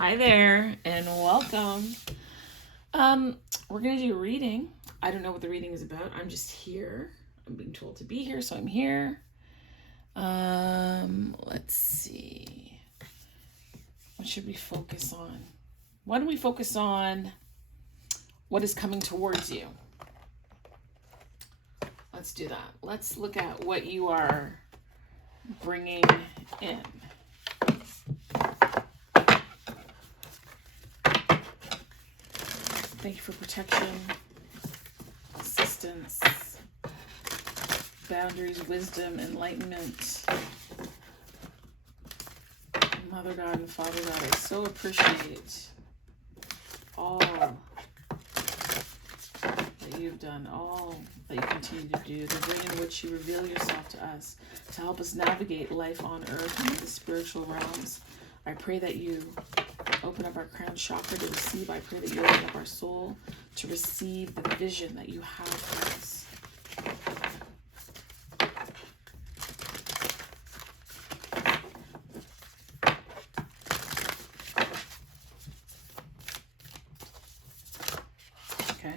Hi there and welcome. We're going to do a reading. I don't know what the reading is about. I'm just here. I'm being told to be here, so I'm here. Let's see. What should we focus on? Why don't we focus on what is coming towards you? Let's do that. Let's look at what you are bringing in. Thank you for protection, assistance, boundaries, wisdom, enlightenment. Mother God and Father God, I so appreciate all that you've done, all that you continue to do, the way in which you reveal yourself to us to help us navigate life on earth and the spiritual realms. I pray that you open up our crown chakra to receive. I pray that you open up our soul to receive the vision that you have for us. Okay.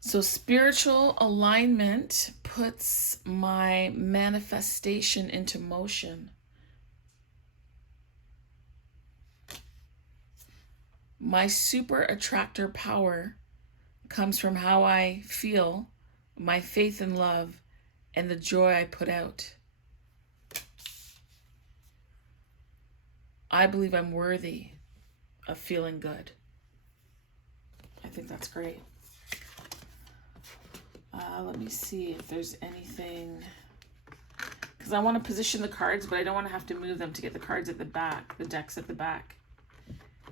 So spiritual alignment puts my manifestation into motion. My super attractor power comes from how I feel, my faith and love, and the joy I put out. I believe I'm worthy of feeling good. I think that's great. Let me see if there's anything, because I want to position the cards, but I don't want to have to move them to get the cards at the back, the decks at the back,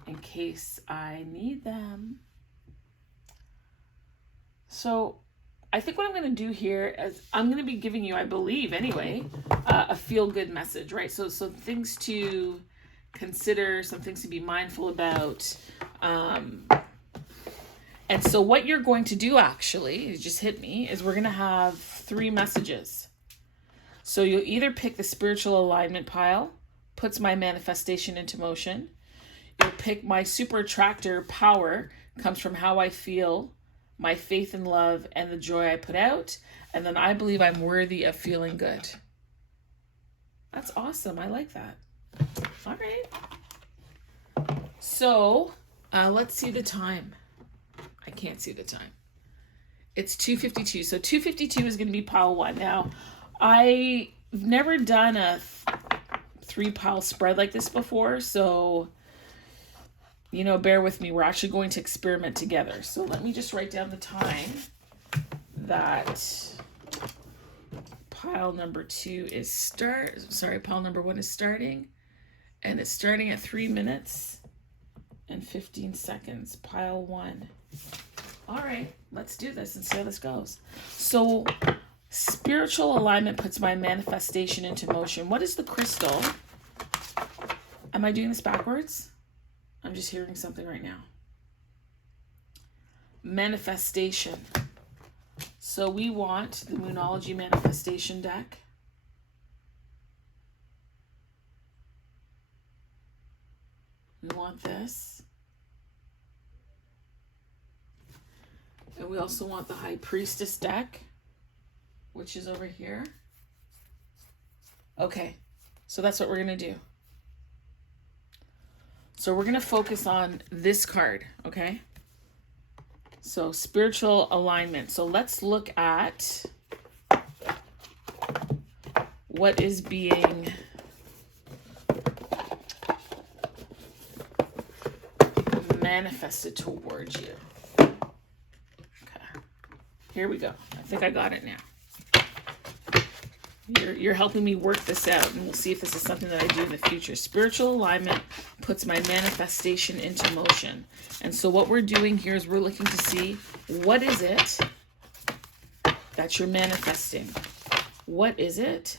in case I need them. So I think what I'm going to do here is I'm going to be giving you, I believe anyway, a feel-good message, right? So things to consider, some things to be mindful about. And so what you're going to do, actually, it just hit me, is we're going to have 3 messages. So you'll either pick the spiritual alignment pile, puts my manifestation into motion. You'll pick my super attractor power, comes from how I feel, my faith and love, and the joy I put out. And then I believe I'm worthy of feeling good. That's awesome. I like that. All right. So let's see the time. I can't see the time. It's 2:52. So 2:52 is going to be pile 1. Now, I've never done a 3-pile spread like this before, so bear with me. We're actually going to experiment together. So let me just write down the time that pile number 2 is pile number 1 is starting, and it's starting at 3 minutes and 15 seconds. Pile 1. All right, let's do this and see how this goes. So spiritual alignment puts my manifestation into motion. What is the crystal? Am I doing this backwards? I'm just hearing something right now. Manifestation. So we want the Moonology manifestation deck. We want this. And we also want the High Priestess deck, which is over here. Okay, so that's what we're going to do. So we're going to focus on this card, okay? So spiritual alignment. So let's look at what is being manifested towards you. Okay, here we go. I think I got it now. You're helping me work this out, and we'll see if this is something that I do in the future. Spiritual alignment puts my manifestation into motion. And so what we're doing here is we're looking to see, what is it that you're manifesting? What is it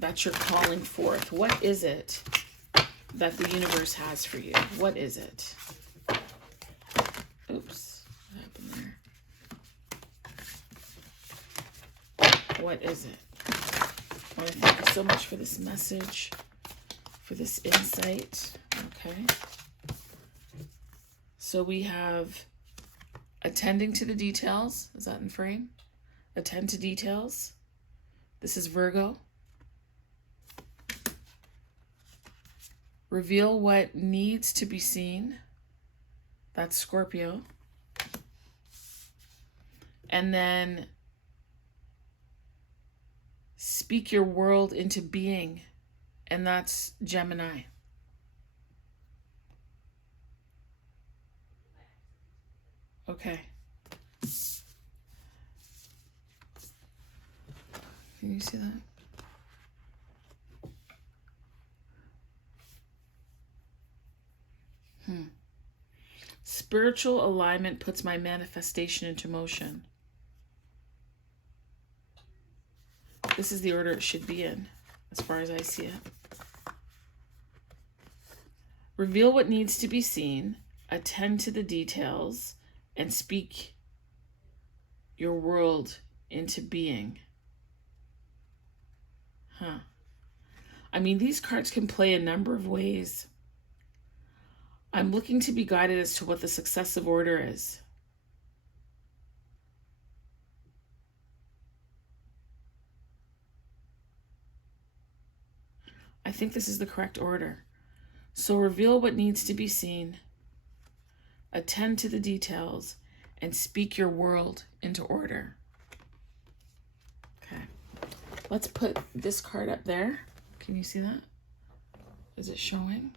that you're calling forth? What is it that the universe has for you? What is it? Oops, what happened there? What is it? I want to thank you so much for this message. for this insight. Okay. So we have attending to the details. Is that in frame? Attend to details. This is Virgo. Reveal what needs to be seen. That's Scorpio. And then speak your world into being. And that's Gemini. Okay. Can you see that? Spiritual alignment puts my manifestation into motion. This is the order it should be in, as far as I see it. Reveal what needs to be seen, attend to the details, and speak your world into being. I mean, these cards can play a number of ways. I'm looking to be guided as to what the successive order is. I think this is the correct order. So reveal what needs to be seen, attend to the details, and speak your world into order. Okay. Let's put this card up there. Can you see that? Is it showing?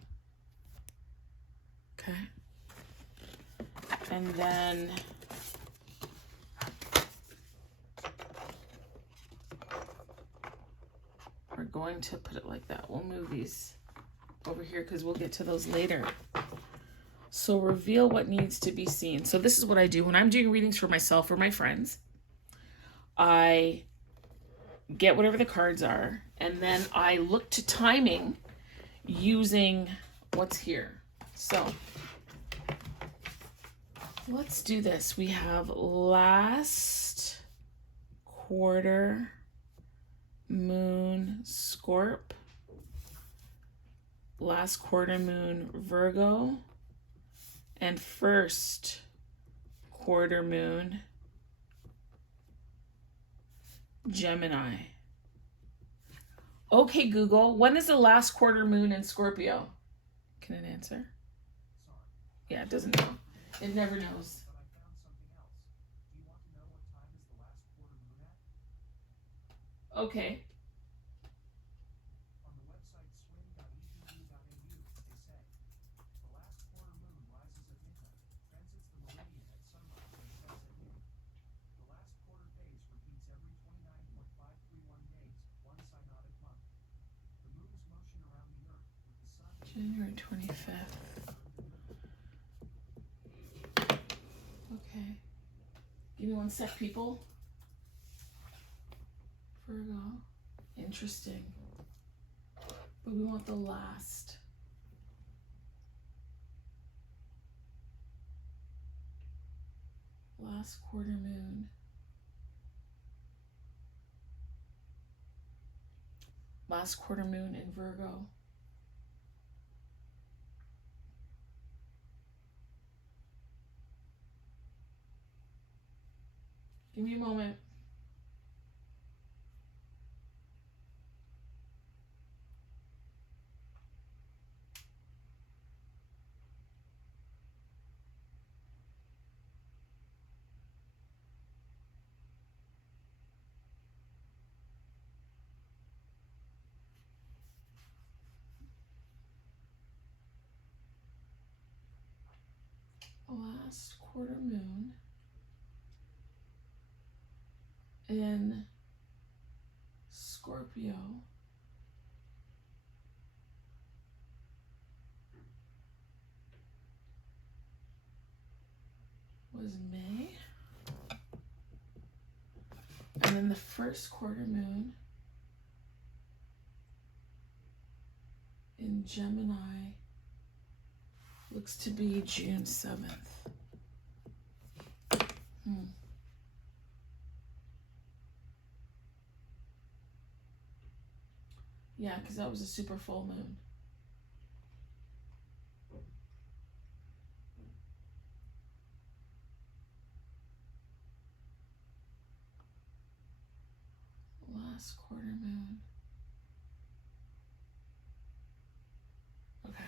Okay. And then we're going to put it like that. We'll move these over here because we'll get to those later. So reveal what needs to be seen. So this is what I do when I'm doing readings for myself or my friends. I get whatever the cards are, and then I look to timing using what's here. So let's do this. We have last quarter moon Scorp, last quarter moon Virgo, and first quarter moon Gemini. Okay, Google, when is the last quarter moon in Scorpio? Can it answer? Yeah, it doesn't know. It never knows. Okay. On the website swing.edu.au, they say the last quarter moon rises at midnight, transits the meridian at sunrise, and sets at noon. The last quarter phase repeats every 29.531 days, one synodic month. The moon's motion around the earth with the sun. January 25th. Okay. Give me one sec, people. Virgo. Interesting. But we want the last. Last quarter moon. Last quarter moon in Virgo. Give me a moment. Last quarter moon in Scorpio was May, and then the first quarter moon in Gemini looks to be June 7th. Yeah, because that was a super full moon. last quarter moon. Okay.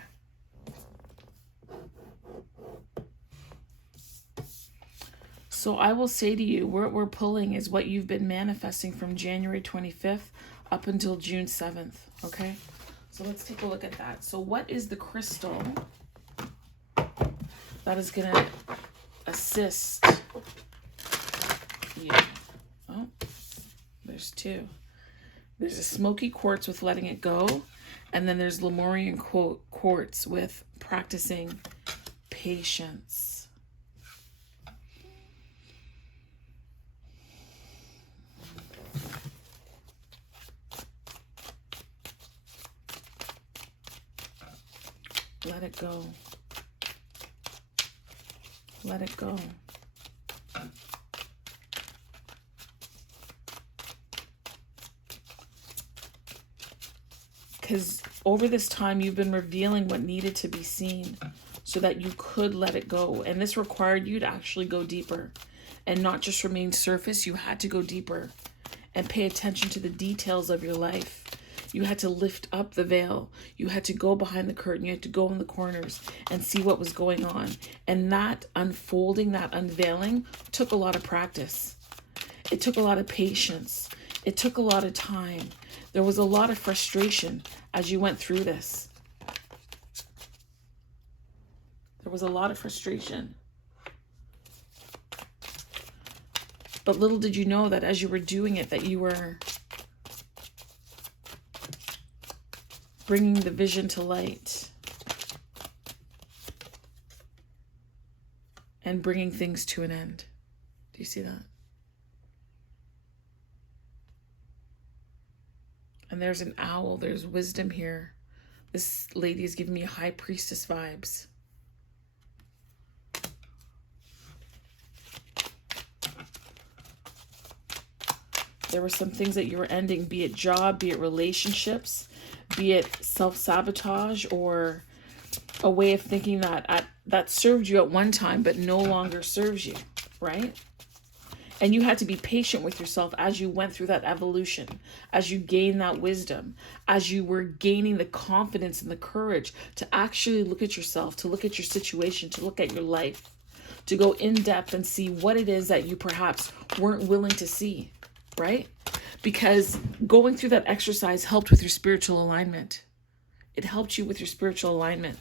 So I will say to you, what we're pulling is what you've been manifesting from January 25th up until June 7th, okay? So let's take a look at that. So what is the crystal that is going to assist you? Oh, there's two. There's a smoky quartz with letting it go, and then there's Lemurian quartz with practicing patience. Let it go. Let it go. Because over this time, you've been revealing what needed to be seen so that you could let it go. And this required you to actually go deeper and not just remain surface. You had to go deeper and pay attention to the details of your life. You had to lift up the veil. You had to go behind the curtain. You had to go in the corners and see what was going on. And that unfolding, that unveiling took a lot of practice. It took a lot of patience. It took a lot of time. There was a lot of frustration as you went through this. There was a lot of frustration. But little did you know that as you were doing it, that you were bringing the vision to light and bringing things to an end. Do you see that? And there's an owl. There's wisdom here. This lady is giving me high priestess vibes. There were some things that you were ending, be it job, be it relationships, be it self-sabotage, or a way of thinking that served you at one time but no longer serves you, right? And you had to be patient with yourself as you went through that evolution, as you gained that wisdom, as you were gaining the confidence and the courage to actually look at yourself, to look at your situation, to look at your life, to go in depth and see what it is that you perhaps weren't willing to see, right? Because going through that exercise helped with your spiritual alignment. It helped you with your spiritual alignment.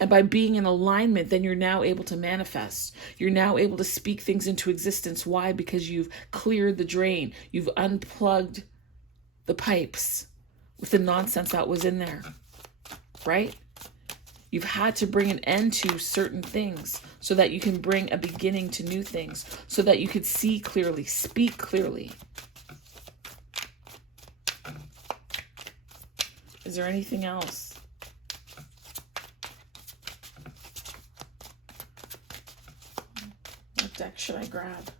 And by being in alignment, then you're now able to manifest. You're now able to speak things into existence. Why? Because you've cleared the drain. You've unplugged the pipes with the nonsense that was in there, right? You've had to bring an end to certain things so that you can bring a beginning to new things, so that you could see clearly, speak clearly. Is there anything else? What deck should I grab?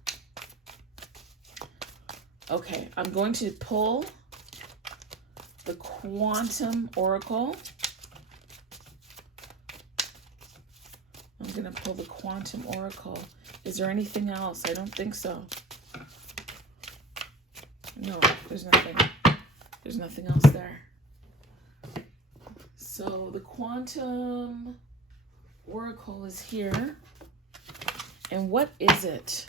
Okay, I'm going to pull the Quantum Oracle. I'm going to pull the Quantum Oracle. Is there anything else? I don't think so. No, there's nothing. There's nothing else there. So the Quantum Oracle is here. And what is it?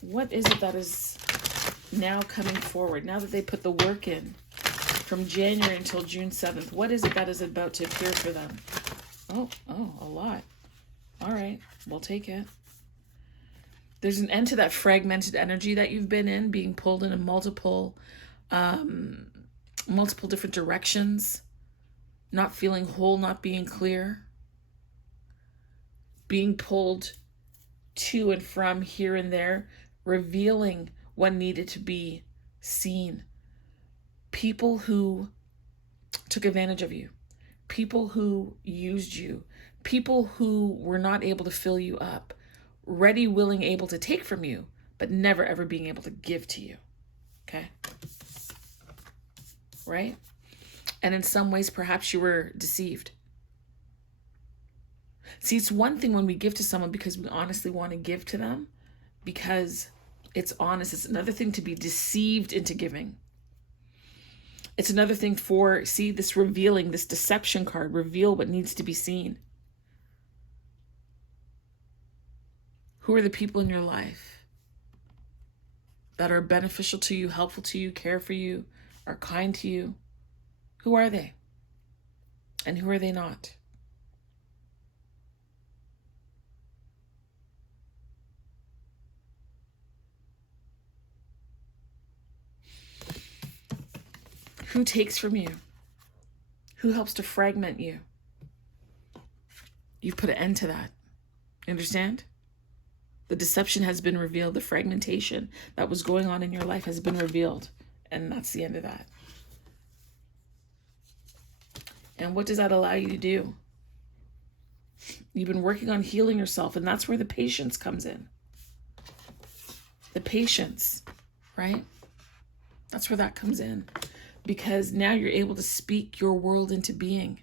What is it that is now coming forward? Now that they put the work in from January until June 7th, what is it that is about to appear for them? Oh, a lot. All right, we'll take it. There's an end to that fragmented energy that you've been in, being pulled in multiple different directions, not feeling whole, not being clear, being pulled to and from here and there, revealing what needed to be seen. People who took advantage of you, people who used you, people who were not able to fill you up, ready, willing, able to take from you, but never ever being able to give to you. Okay? Right? And in some ways, perhaps you were deceived. See, it's one thing when we give to someone because we honestly want to give to them, because It's honest. It's another thing to be deceived into giving. It's another thing for, see, this revealing, this deception card, reveal what needs to be seen. Who are the people in your life that are beneficial to you, helpful to you, care for you, are kind to you? Who are they? And who are they not? Who takes from you? Who helps to fragment you? You've put an end to that. Understand? The deception has been revealed. The fragmentation that was going on in your life has been revealed. And that's the end of that. And what does that allow you to do? You've been working on healing yourself, and that's where the patience comes in. The patience, right? That's where that comes in. Because now you're able to speak your world into being.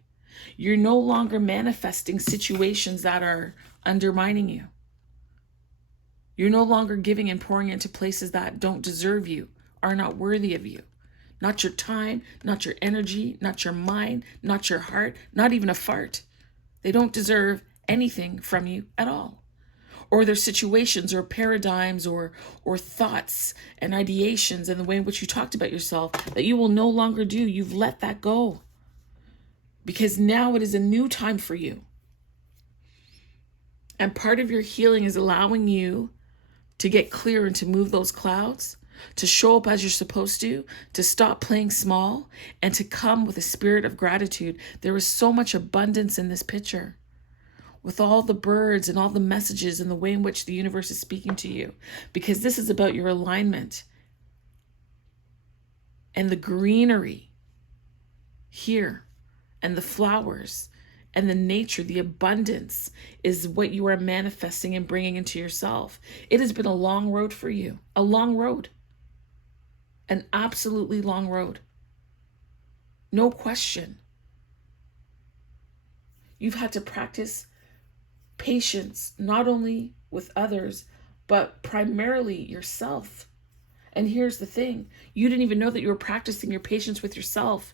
You're no longer manifesting situations that are undermining you. You're no longer giving and pouring into places that don't deserve you, are not worthy of you. Not your time, not your energy, not your mind, not your heart, not even a fart. They don't deserve anything from you at all. Or their situations or paradigms or thoughts and ideations and the way in which you talked about yourself that you will no longer do. You've let that go. Because now it is a new time for you. And part of your healing is allowing you to get clear and to move those clouds, to show up as you're supposed to stop playing small, and to come with a spirit of gratitude. There is so much abundance in this picture, with all the birds and all the messages and the way in which the universe is speaking to you, because this is about your alignment. And the greenery here, and the flowers, and the nature, the abundance is what you are manifesting and bringing into yourself. It has been a long road for you, a long road, an absolutely long road. No question. You've had to practice patience, not only with others, but primarily yourself. And here's the thing. You didn't even know that you were practicing your patience with yourself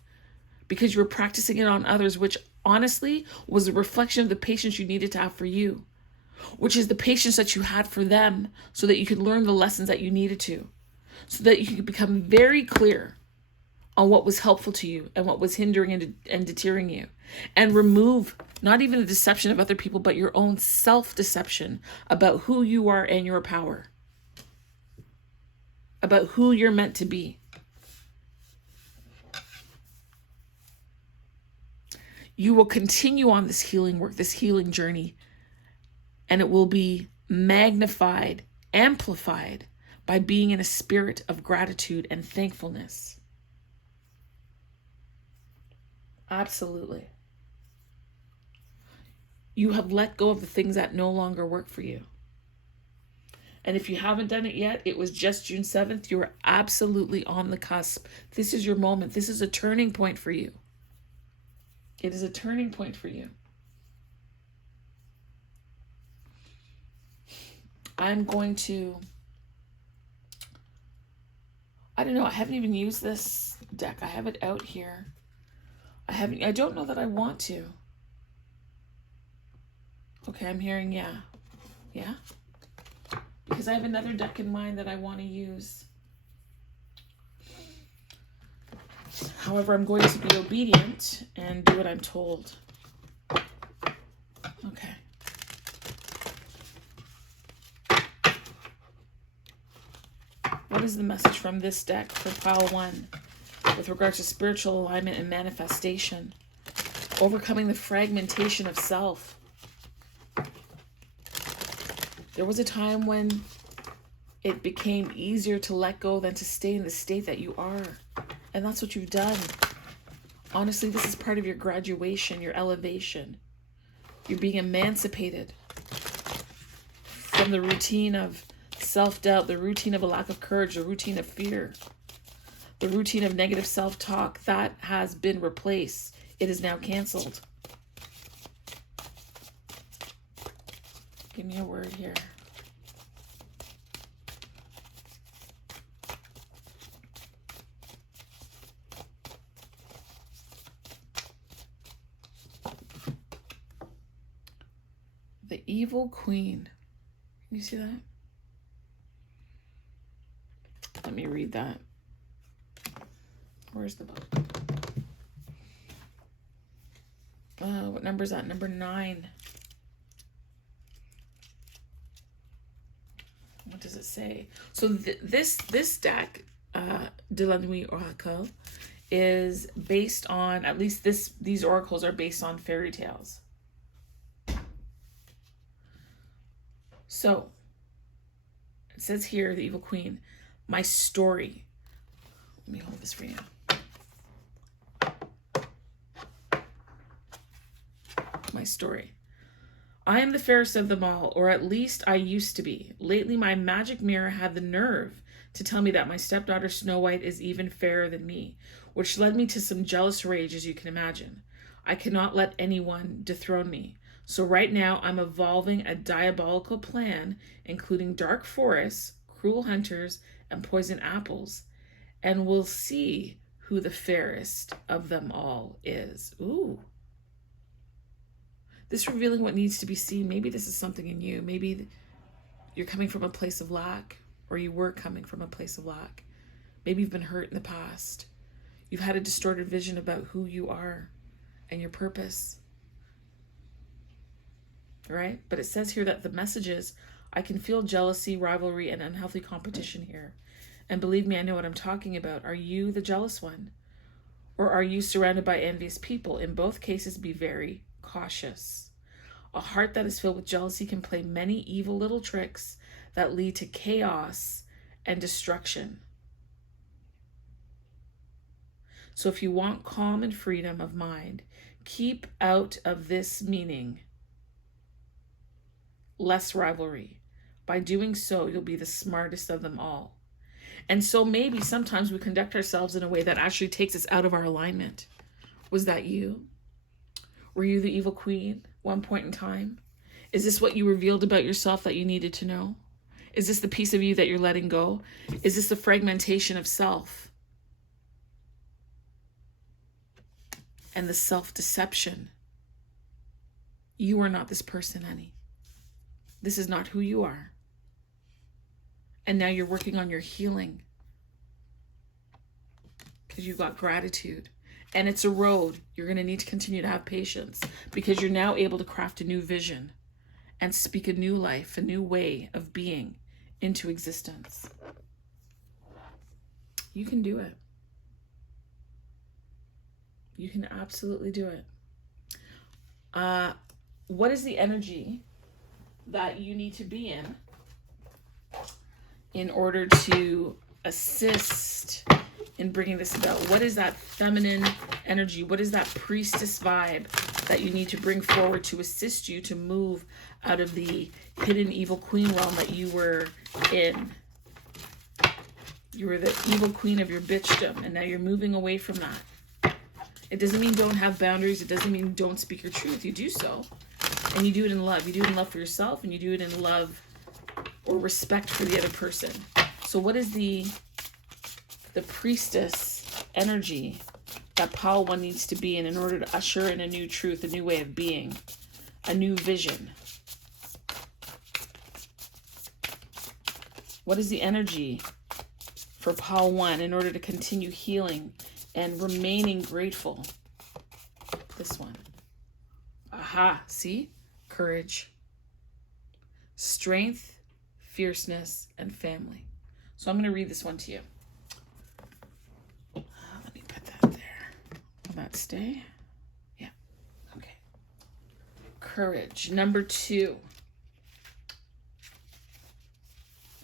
because you were practicing it on others, which honestly was a reflection of the patience you needed to have for you, which is the patience that you had for them so that you could learn the lessons that you needed to, so that you could become very clear on what was helpful to you and what was hindering and deterring you, and remove not even the deception of other people, but your own self-deception about who you are and your power, about who you're meant to be. You will continue on this healing work, this healing journey, and it will be magnified, amplified by being in a spirit of gratitude and thankfulness. Absolutely. You have let go of the things that no longer work for you. And if you haven't done it yet, it was just June 7th. You are absolutely on the cusp. This is your moment. This is a turning point for you. It is a turning point for you. I'm going to, I don't know, I haven't even used this deck. I have it out here. I don't know that I want to. Okay, I'm hearing yeah. Yeah? Because I have another deck in mind that I want to use. However, I'm going to be obedient and do what I'm told. Okay. What is the message from this deck for pile 1 with regards to spiritual alignment and manifestation? Overcoming the fragmentation of self. There was a time when it became easier to let go than to stay in the state that you are. And that's what you've done. Honestly, this is part of your graduation, your elevation. You're being emancipated from the routine of self-doubt, the routine of a lack of courage, the routine of fear, the routine of negative self-talk. That has been replaced. It is now canceled. Give me a word here. The evil queen. Can you see that? Let me read that. Where's the book? What number is that? Number 9. What does it say? So this deck, de la Nuit Oracle, is based on, at least these oracles are based on fairy tales. So it says here, the evil queen, my story. Let me hold this for you. My story. I am the fairest of them all, or at least I used to be. Lately, my magic mirror had the nerve to tell me that my stepdaughter Snow White is even fairer than me, which led me to some jealous rage, as you can imagine. I cannot let anyone dethrone me. So right now, I'm evolving a diabolical plan, including dark forests, cruel hunters, and poison apples, and we'll see who the fairest of them all is. Ooh. This revealing what needs to be seen. Maybe this is something in you. Maybe you're coming from a place of lack, or you were coming from a place of lack. Maybe you've been hurt in the past. You've had a distorted vision about who you are and your purpose. Right? But it says here that the message is, I can feel jealousy, rivalry, and unhealthy competition here. And believe me, I know what I'm talking about. Are you the jealous one? Or are you surrounded by envious people? In both cases, be very cautious. A heart that is filled with jealousy can play many evil little tricks that lead to chaos and destruction. So if you want calm and freedom of mind, keep out of this meaning. Less rivalry. By doing so, you'll be the smartest of them all. And so maybe sometimes we conduct ourselves in a way that actually takes us out of our alignment. Was that you? Were you the evil queen one point in time? Is this what you revealed about yourself that you needed to know? Is this the piece of you that you're letting go? Is this the fragmentation of self? And the self-deception? You are not this person, honey. This is not who you are. And now you're working on your healing. Because you've got gratitude. And it's a road. You're going to need to continue to have patience, because you're now able to craft a new vision and speak a new life, a new way of being into existence. You can do it. You can absolutely do it. What is the energy that you need to be in order to assist in bringing this about? What is that feminine energy? What is that priestess vibe that you need to bring forward to assist you to move out of the hidden evil queen realm that you were in? You were the evil queen of your bitchdom, and now you're moving away from that. It doesn't mean don't have boundaries. It doesn't mean don't speak your truth. You do so, and you do it in love. You do it in love for yourself, and you do it in love or respect for the other person. So what is the priestess energy that Pile 1 needs to be in order to usher in a new truth, a new way of being, a new vision? What is the energy for Pile 1 in order to continue healing and remaining grateful? This one. Aha, see? Courage, strength, fierceness, and family. So I'm going to read this one to you. Let me put that there. Will that stay? Yeah. Okay. Courage. Number 2.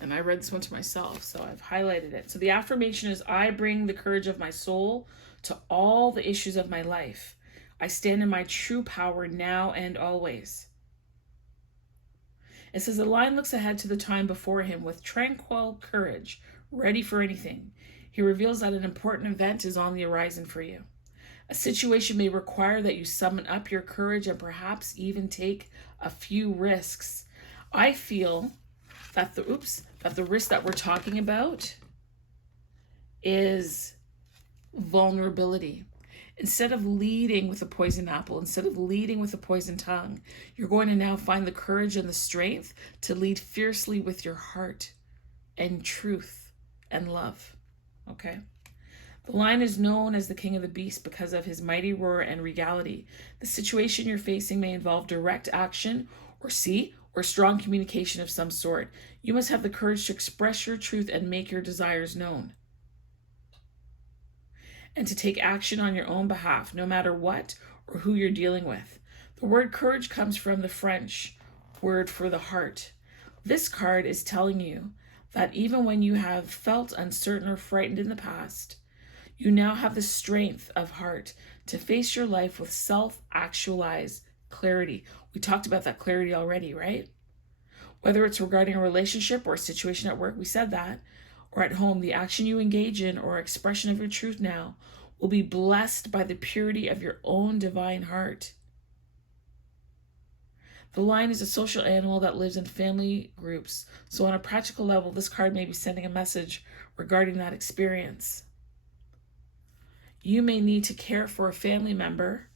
And I read this one to myself, so I've highlighted it. So the affirmation is, I bring the courage of my soul to all the issues of my life. I stand in my true power now and always. It says, the lion looks ahead to the time before him with tranquil courage, ready for anything. He reveals that an important event is on the horizon for you. A situation may require that you summon up your courage and perhaps even take a few risks. I feel that the risk that we're talking about is vulnerability. Instead of leading with a poison apple, instead of leading with a poison tongue, you're going to now find the courage and the strength to lead fiercely with your heart and truth and love. Okay? The lion is known as the king of the beast because of his mighty roar and regality. The situation you're facing may involve direct action or strong communication of some sort. You must have the courage to express your truth and make your desires known, and to take action on your own behalf, no matter what or who you're dealing with. The word courage comes from the French word for the heart. This card is telling you that even when you have felt uncertain or frightened in the past, you now have the strength of heart to face your life with self-actualized clarity. We talked about that clarity already, right? Whether it's regarding a relationship or a situation at work, we said that, or at home, the action you engage in or expression of your truth now will be blessed by the purity of your own divine heart. The lion is a social animal that lives in family groups. So on a practical level, this card may be sending a message regarding that experience. You may need to care for a family member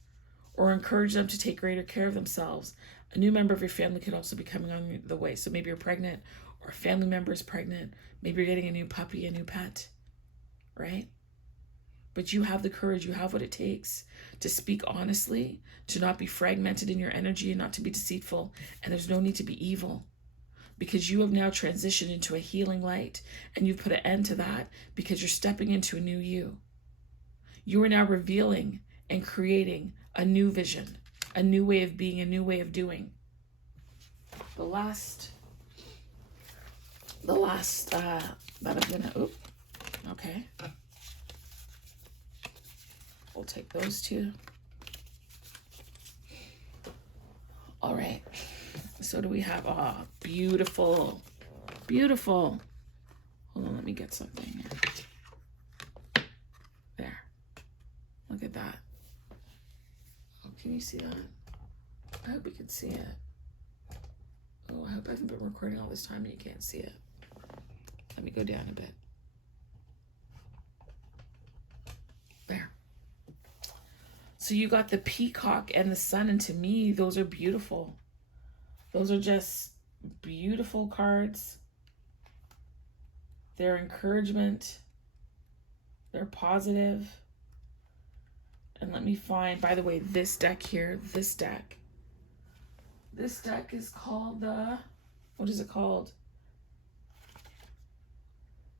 or encourage them to take greater care of themselves. A new member of your family could also be coming on the way. So maybe you're pregnant, or a family member is pregnant. Maybe you're getting a new puppy, a new pet, right? But you have the courage, you have what it takes to speak honestly, to not be fragmented in your energy and not to be deceitful. And there's no need to be evil, because you have now transitioned into a healing light, and you've put an end to that because you're stepping into a new you. You are now revealing and creating a new vision, a new way of being, a new way of doing. The last that I'm gonna, okay. We'll take those two. All right. So do we have, beautiful, beautiful. Hold on, let me get something here. There. Look at that. Oh, can you see that? I hope you can see it. Oh, I hope I haven't been recording all this time and you can't see it. Let me go down a bit. There. So you got the peacock and the sun, and to me, those are beautiful. Those are just beautiful cards. They're encouragement. They're positive. And let me find, by the way, this deck here, this deck is called what is it called?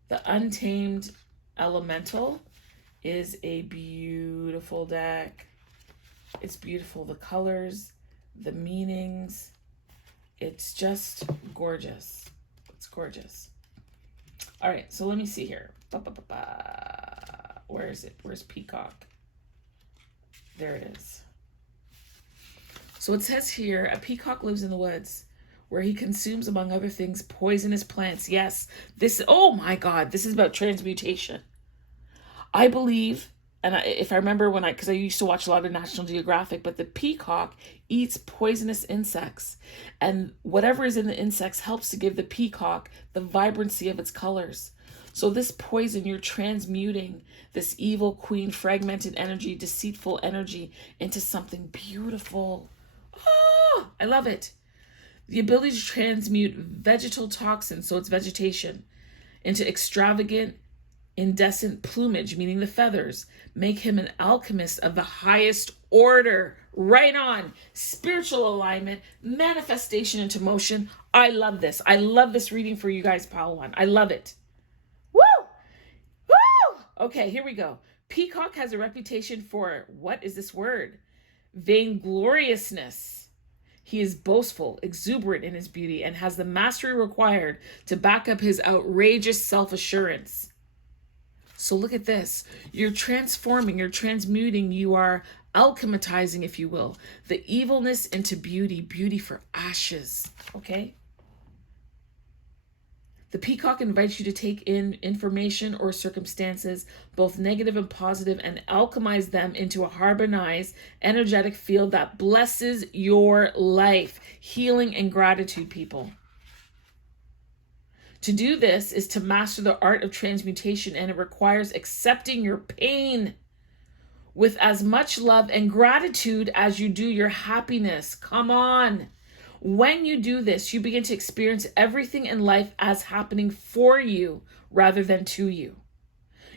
The Untamed Elemental is a beautiful deck. It's beautiful. The colors, the meanings, it's just gorgeous. It's gorgeous. All right, so let me see here. Where is it? Where's Peacock? There it is. So it says here, a peacock lives in the woods where he consumes, among other things, poisonous plants. Yes, oh my God, this is about transmutation. I believe, and if I remember because I used to watch a lot of National Geographic, but the peacock eats poisonous insects, and whatever is in the insects helps to give the peacock the vibrancy of its colors. So this poison, you're transmuting this evil queen, fragmented energy, deceitful energy into something beautiful. Oh, I love it. The ability to transmute vegetal toxins, so it's vegetation, into extravagant, indecent plumage, meaning the feathers, make him an alchemist of the highest order. Right on. Spiritual alignment, manifestation into motion. I love this. I love this reading for you guys, Palawan. I love it. Woo! Woo! Okay, here we go. Peacock has a reputation for, what is this word? Vaingloriousness. He is boastful, exuberant in his beauty, and has the mastery required to back up his outrageous self-assurance. So look at this. You're transforming, you're transmuting, you are alchematizing, if you will, the evilness into beauty, beauty for ashes, okay? The peacock invites you to take in information or circumstances, both negative and positive, and alchemize them into a harmonized, energetic field that blesses your life. Healing and gratitude, people. To do this is to master the art of transmutation, and it requires accepting your pain with as much love and gratitude as you do your happiness. Come on. When you do this, you begin to experience everything in life as happening for you rather than to you.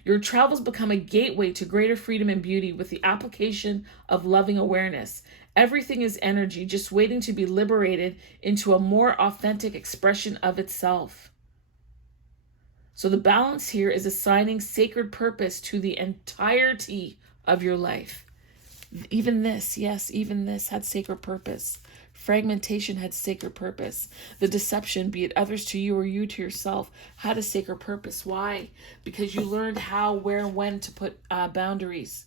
Your travels become a gateway to greater freedom and beauty with the application of loving awareness. Everything is energy, just waiting to be liberated into a more authentic expression of itself. So the balance here is assigning sacred purpose to the entirety of your life. Even this, yes, even this had sacred purpose. Fragmentation had sacred purpose. The deception, be it others to you or you to yourself, had a sacred purpose. Why? Because you learned how, where, and when to put boundaries.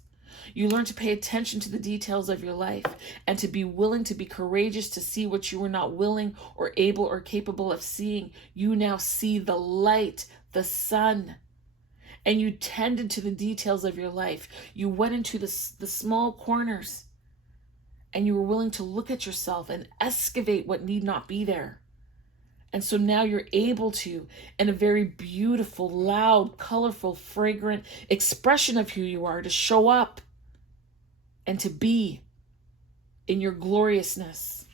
You learned to pay attention to the details of your life and to be willing to be courageous to see what you were not willing or able or capable of seeing. You now see the light, the sun. And you tended to the details of your life. You went into the small corners. And you were willing to look at yourself and excavate what need not be there. And so now you're able to, in a very beautiful, loud, colorful, fragrant expression of who you are, to show up and to be in your gloriousness.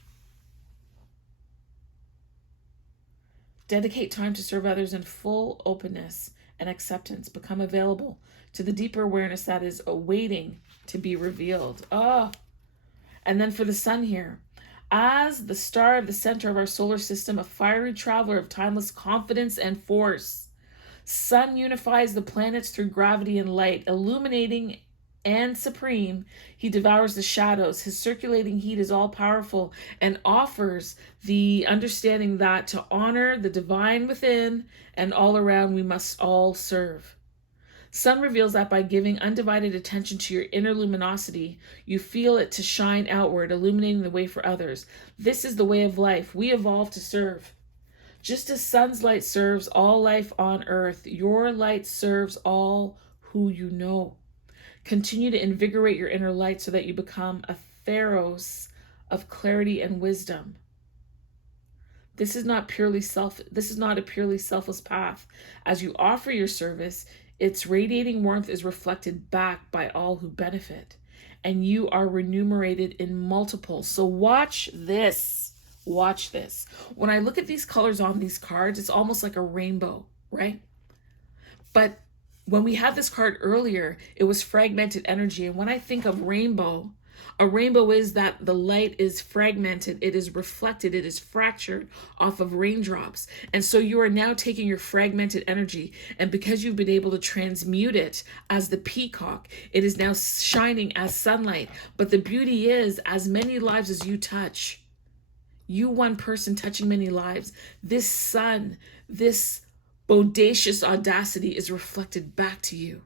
Dedicate time to serve others in full openness and acceptance. Become available to the deeper awareness that is awaiting to be revealed. And then for the sun here, as the star of the center of our solar system, a fiery traveler of timeless confidence and force, sun unifies the planets through gravity and light, illuminating and supreme. He devours the shadows. His circulating heat is all powerful and offers the understanding that to honor the divine within and all around, we must all serve. Sun reveals that by giving undivided attention to your inner luminosity, you feel it to shine outward, illuminating the way for others. This is the way of life. We evolve to serve. Just as sun's light serves all life on earth, your light serves all who you know. Continue to invigorate your inner light so that you become a Theros of clarity and wisdom. This is not a purely selfless path. As you offer your service, its radiating warmth is reflected back by all who benefit, and you are remunerated in multiples. So watch this. Watch this. When I look at these colors on these cards, it's almost like a rainbow, right? But when we had this card earlier, it was fragmented energy. And when I think of rainbow, a rainbow is that the light is fragmented, it is reflected, it is fractured off of raindrops. And so you are now taking your fragmented energy, and because you've been able to transmute it as the peacock, it is now shining as sunlight. But the beauty is, as many lives as you touch, you one person touching many lives, this sun, this bodacious audacity is reflected back to you.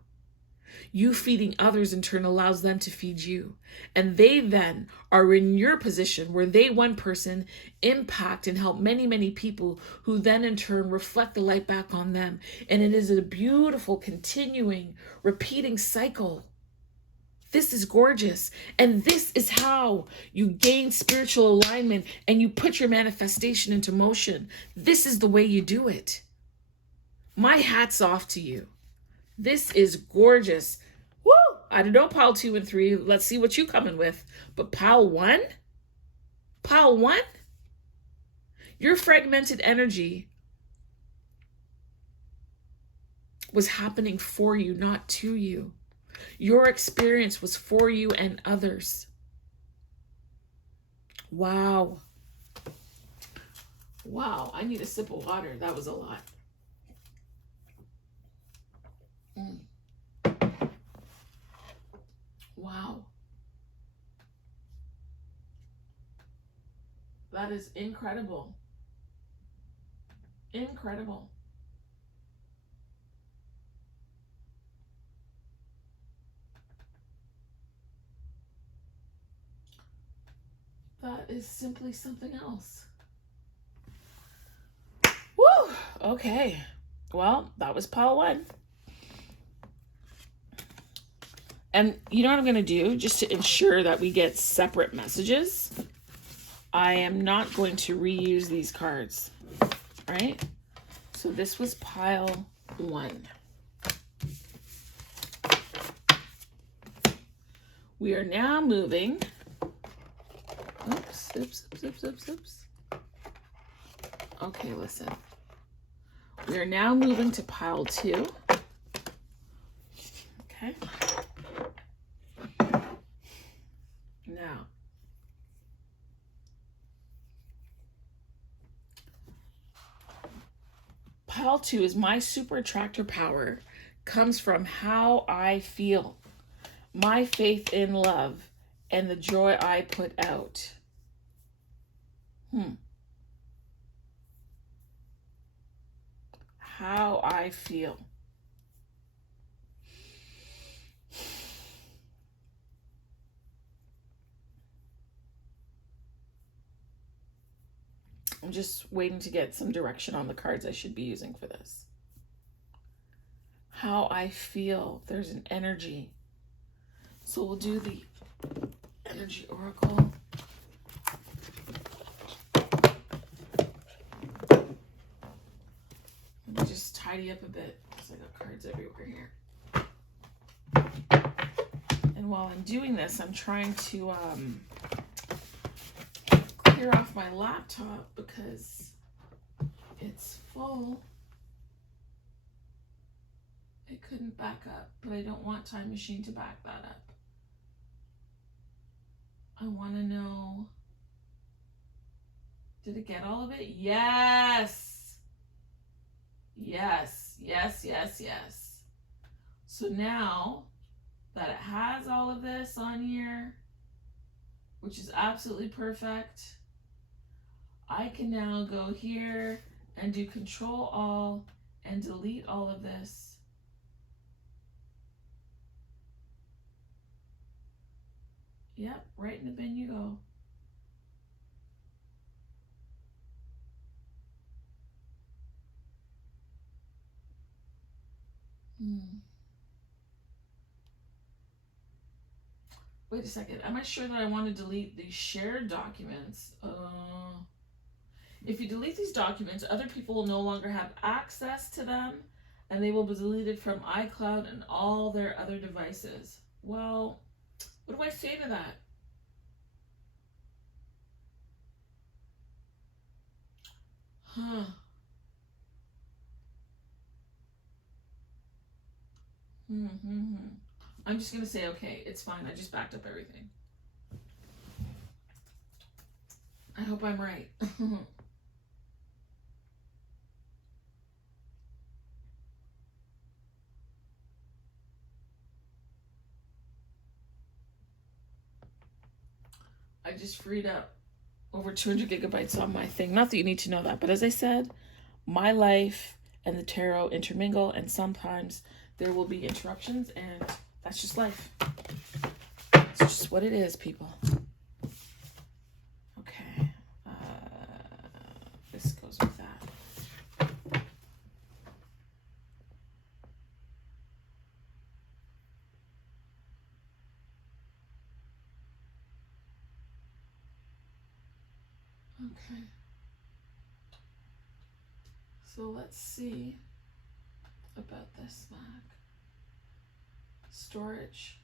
You feeding others in turn allows them to feed you. And they then are in your position where they, one person, impact and help many, many people who then in turn reflect the light back on them. And it is a beautiful, continuing, repeating cycle. This is gorgeous. And this is how you gain spiritual alignment and you put your manifestation into motion. This is the way you do it. My hat's off to you. This is gorgeous. Woo! I don't know, pile 2 and 3. Let's see what you coming with. But pile 1? Pile 1? Your fragmented energy was happening for you, not to you. Your experience was for you and others. Wow. Wow, I need a sip of water. That was a lot. Wow. That is incredible. Incredible. That is simply something else. Woo! Okay. Well, that was pile 1. And you know what I'm going to do, just to ensure that we get separate messages? I am not going to reuse these cards, right? So this was pile 1. We are now moving. Oops. Okay, listen. We are now moving to pile 2. Okay. Now, pile 2 is my super attractor power. Comes from how I feel, my faith in love, and the joy I put out. How I feel. I'm just waiting to get some direction on the cards I should be using for this. How I feel. There's an energy. So we'll do the energy oracle. Let me just tidy up a bit because I got cards everywhere here. And while I'm doing this, I'm trying to clear off my laptop because it's full. It couldn't back up, but I don't want Time Machine to back that up. I want to know, did it get all of it? Yes. So now that it has all of this on here, which is absolutely perfect, I can now go here and do Control All and delete all of this. Yep, right in the bin you go. Wait a second. Am I sure that I want to delete these shared documents? If you delete these documents, other people will no longer have access to them, and they will be deleted from iCloud and all their other devices. Well, what do I say to that? I'm just going to say, okay, it's fine. I just backed up everything. I hope I'm right. I just freed up over 200 gigabytes on my thing. Not that you need to know that, but as I said, my life and the tarot intermingle, and sometimes there will be interruptions, and that's just life. It's just what it is, people. Okay. This goes with that. Okay. So let's see about this Mac. Storage.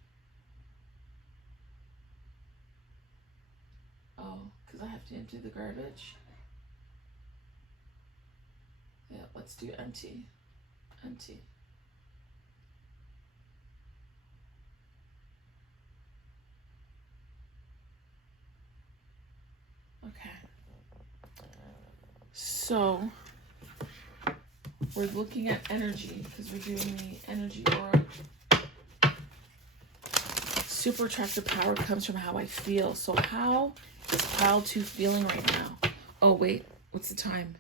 Oh, because I have to empty the garbage. Yeah, let's do empty. Empty. Okay. So we're looking at energy because we're doing the energy aura. Super attractive power comes from how I feel. So how is pile 2 feeling right now? Oh, wait. What's the time?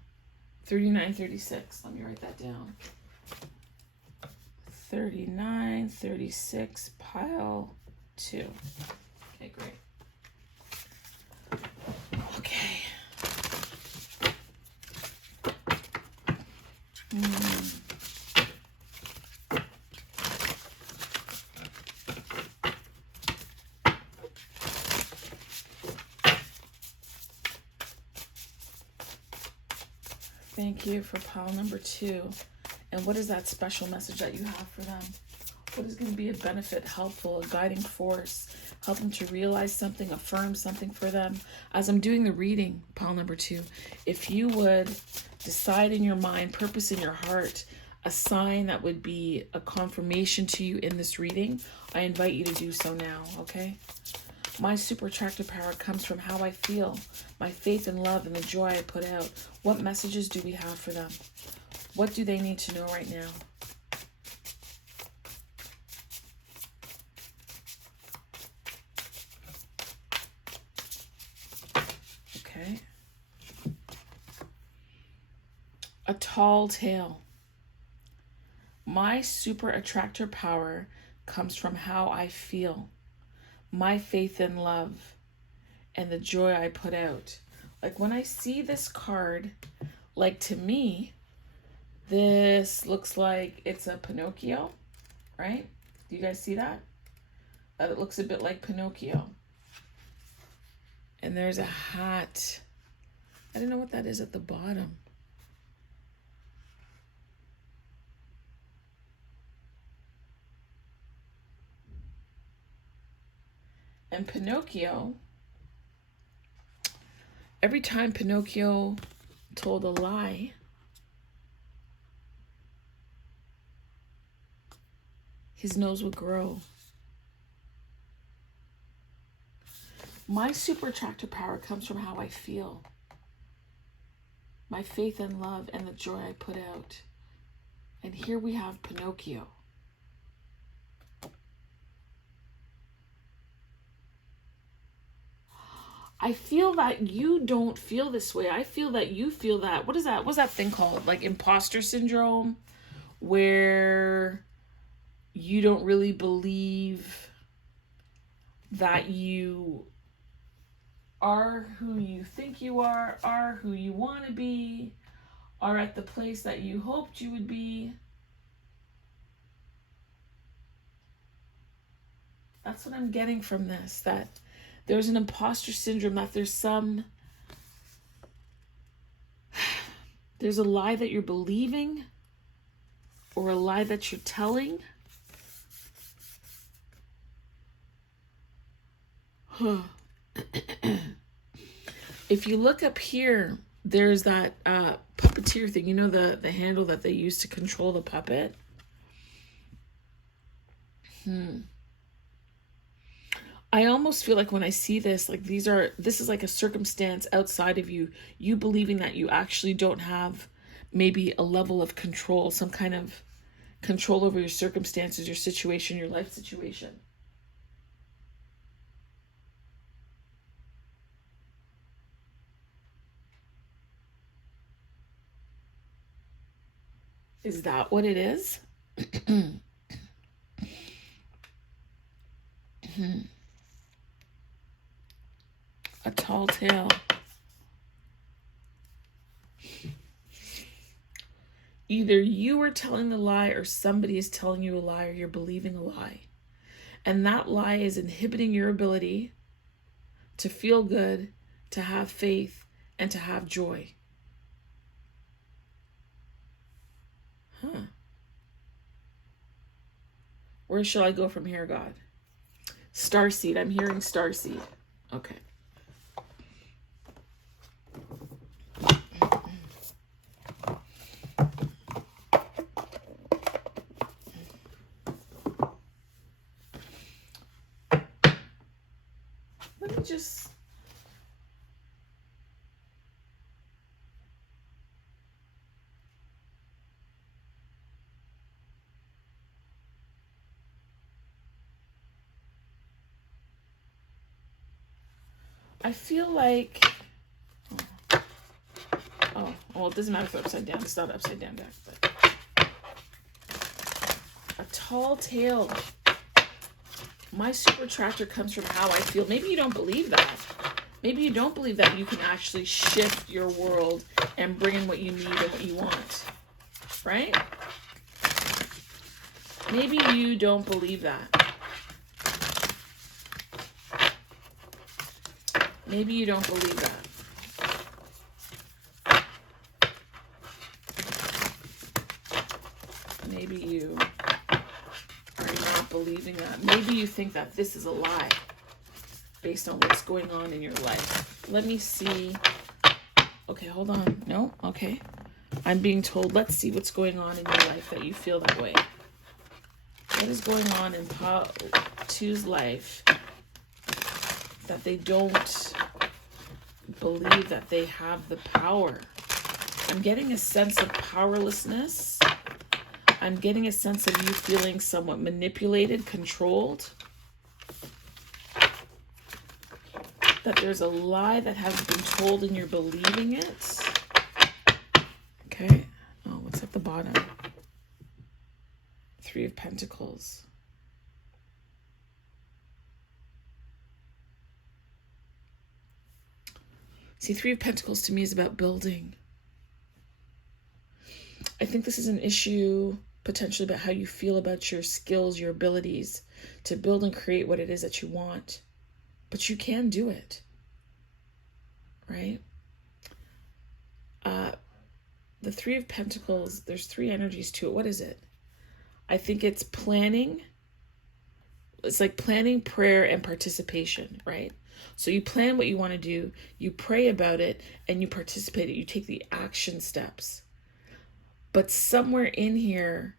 39:36. Let me write that down. 39:36, pile 2. Okay, great. Okay. Thank you for pile number 2. And what is that special message that you have for them? What is going to be a benefit, helpful, a guiding force, help them to realize something, affirm something for them? As I'm doing the reading, pile number 2, if you would decide in your mind, purpose in your heart, a sign that would be a confirmation to you in this reading, I invite you to do so now, okay? My super attractive power comes from how I feel, my faith and love, and the joy I put out. What messages do we have for them? What do they need to know right now? Okay. A tall tale. My super attractor power comes from how I feel, my faith and love, and the joy I put out. Like when I see this card, like to me, this looks like it's a Pinocchio, right? Do you guys see that? It looks a bit like Pinocchio. And there's a hat. I don't know what that is at the bottom. And Pinocchio, every time Pinocchio told a lie, his nose would grow. My super attractor power comes from how I feel, my faith and love, and the joy I put out. And here we have Pinocchio. I feel that you don't feel this way. I feel that you feel that. What is that? What's that thing called? Like imposter syndrome, where you don't really believe that you are who you think you are who you want to be, are at the place that you hoped you would be. That's what I'm getting from this, that there's an imposter syndrome, that there's a lie that you're believing or a lie that you're telling. If you look up here, there's that puppeteer thing. You know, the handle that they use to control the puppet? I almost feel like when I see this, like this is like a circumstance outside of you, you believing that you actually don't have maybe a level of control, some kind of control over your circumstances, your situation, your life situation. Is that what it is? A tall tale. Either you are telling the lie or somebody is telling you a lie, or you're believing a lie. And that lie is inhibiting your ability to feel good, to have faith, and to have joy. Where shall I go from here, God? Starseed. I'm hearing starseed. Okay. Let me just... I feel like... Oh, well, it doesn't matter if it's upside down. It's not upside down back, but... A tall tale. My super attractor comes from how I feel. Maybe you don't believe that. Maybe you don't believe that you can actually shift your world and bring in what you need and what you want. Right? Maybe you don't believe that. Maybe you don't believe that. Maybe you are not believing that. Maybe you think that this is a lie based on what's going on in your life. Let me see. Okay, hold on. No? Okay. I'm being told, let's see what's going on in your life that you feel that way. What is going on in Pa 2's life that they don't believe that they have the power? I'm getting a sense of powerlessness. I'm getting a sense of you feeling somewhat manipulated, controlled. That there's a lie that has been told and you're believing it. Okay. Oh, what's at the bottom? 3 of Pentacles. See, 3 of Pentacles to me is about building. I think this is an issue potentially about how you feel about your skills, your abilities to build and create what it is that you want. But you can do it, right? The 3 of Pentacles, there's 3 energies to it. What is it? I think it's planning. It's like planning, prayer, and participation, right? So you plan what you want to do, you pray about it, and you participate. You take the action steps. But somewhere in here,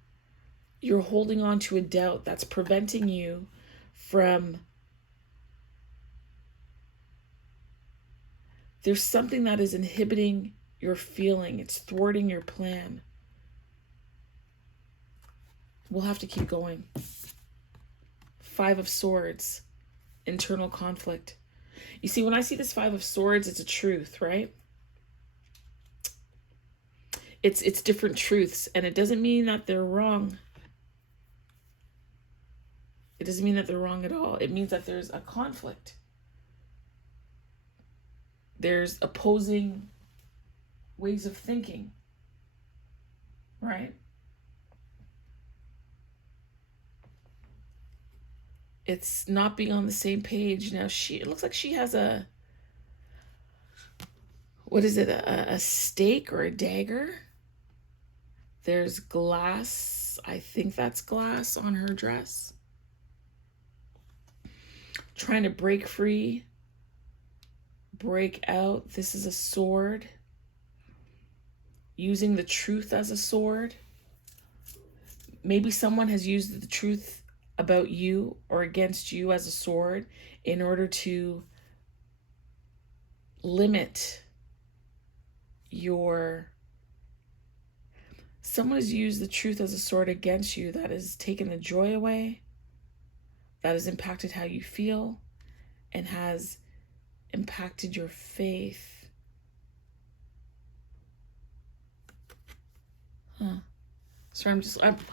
you're holding on to a doubt that's preventing you from... There's something that is inhibiting your feeling. It's thwarting your plan. We'll have to keep going. 5 of Swords, internal conflict. You see, when I see this 5 of Swords, it's a truth, right? It's different truths, and it doesn't mean that they're wrong. It doesn't mean that they're wrong at all. It means that there's a conflict. There's opposing ways of thinking, right? It's not being on the same page. Now, it looks like she has a, what is it, a stake or a dagger? There's glass. I think that's glass on her dress. Trying to break free. Break out. This is a sword. Using the truth as a sword. Maybe someone has used the truth about you or against you as a sword in order to limit your... Someone has used the truth as a sword against you that has taken the joy away, that has impacted how you feel, and has impacted your faith. Huh. So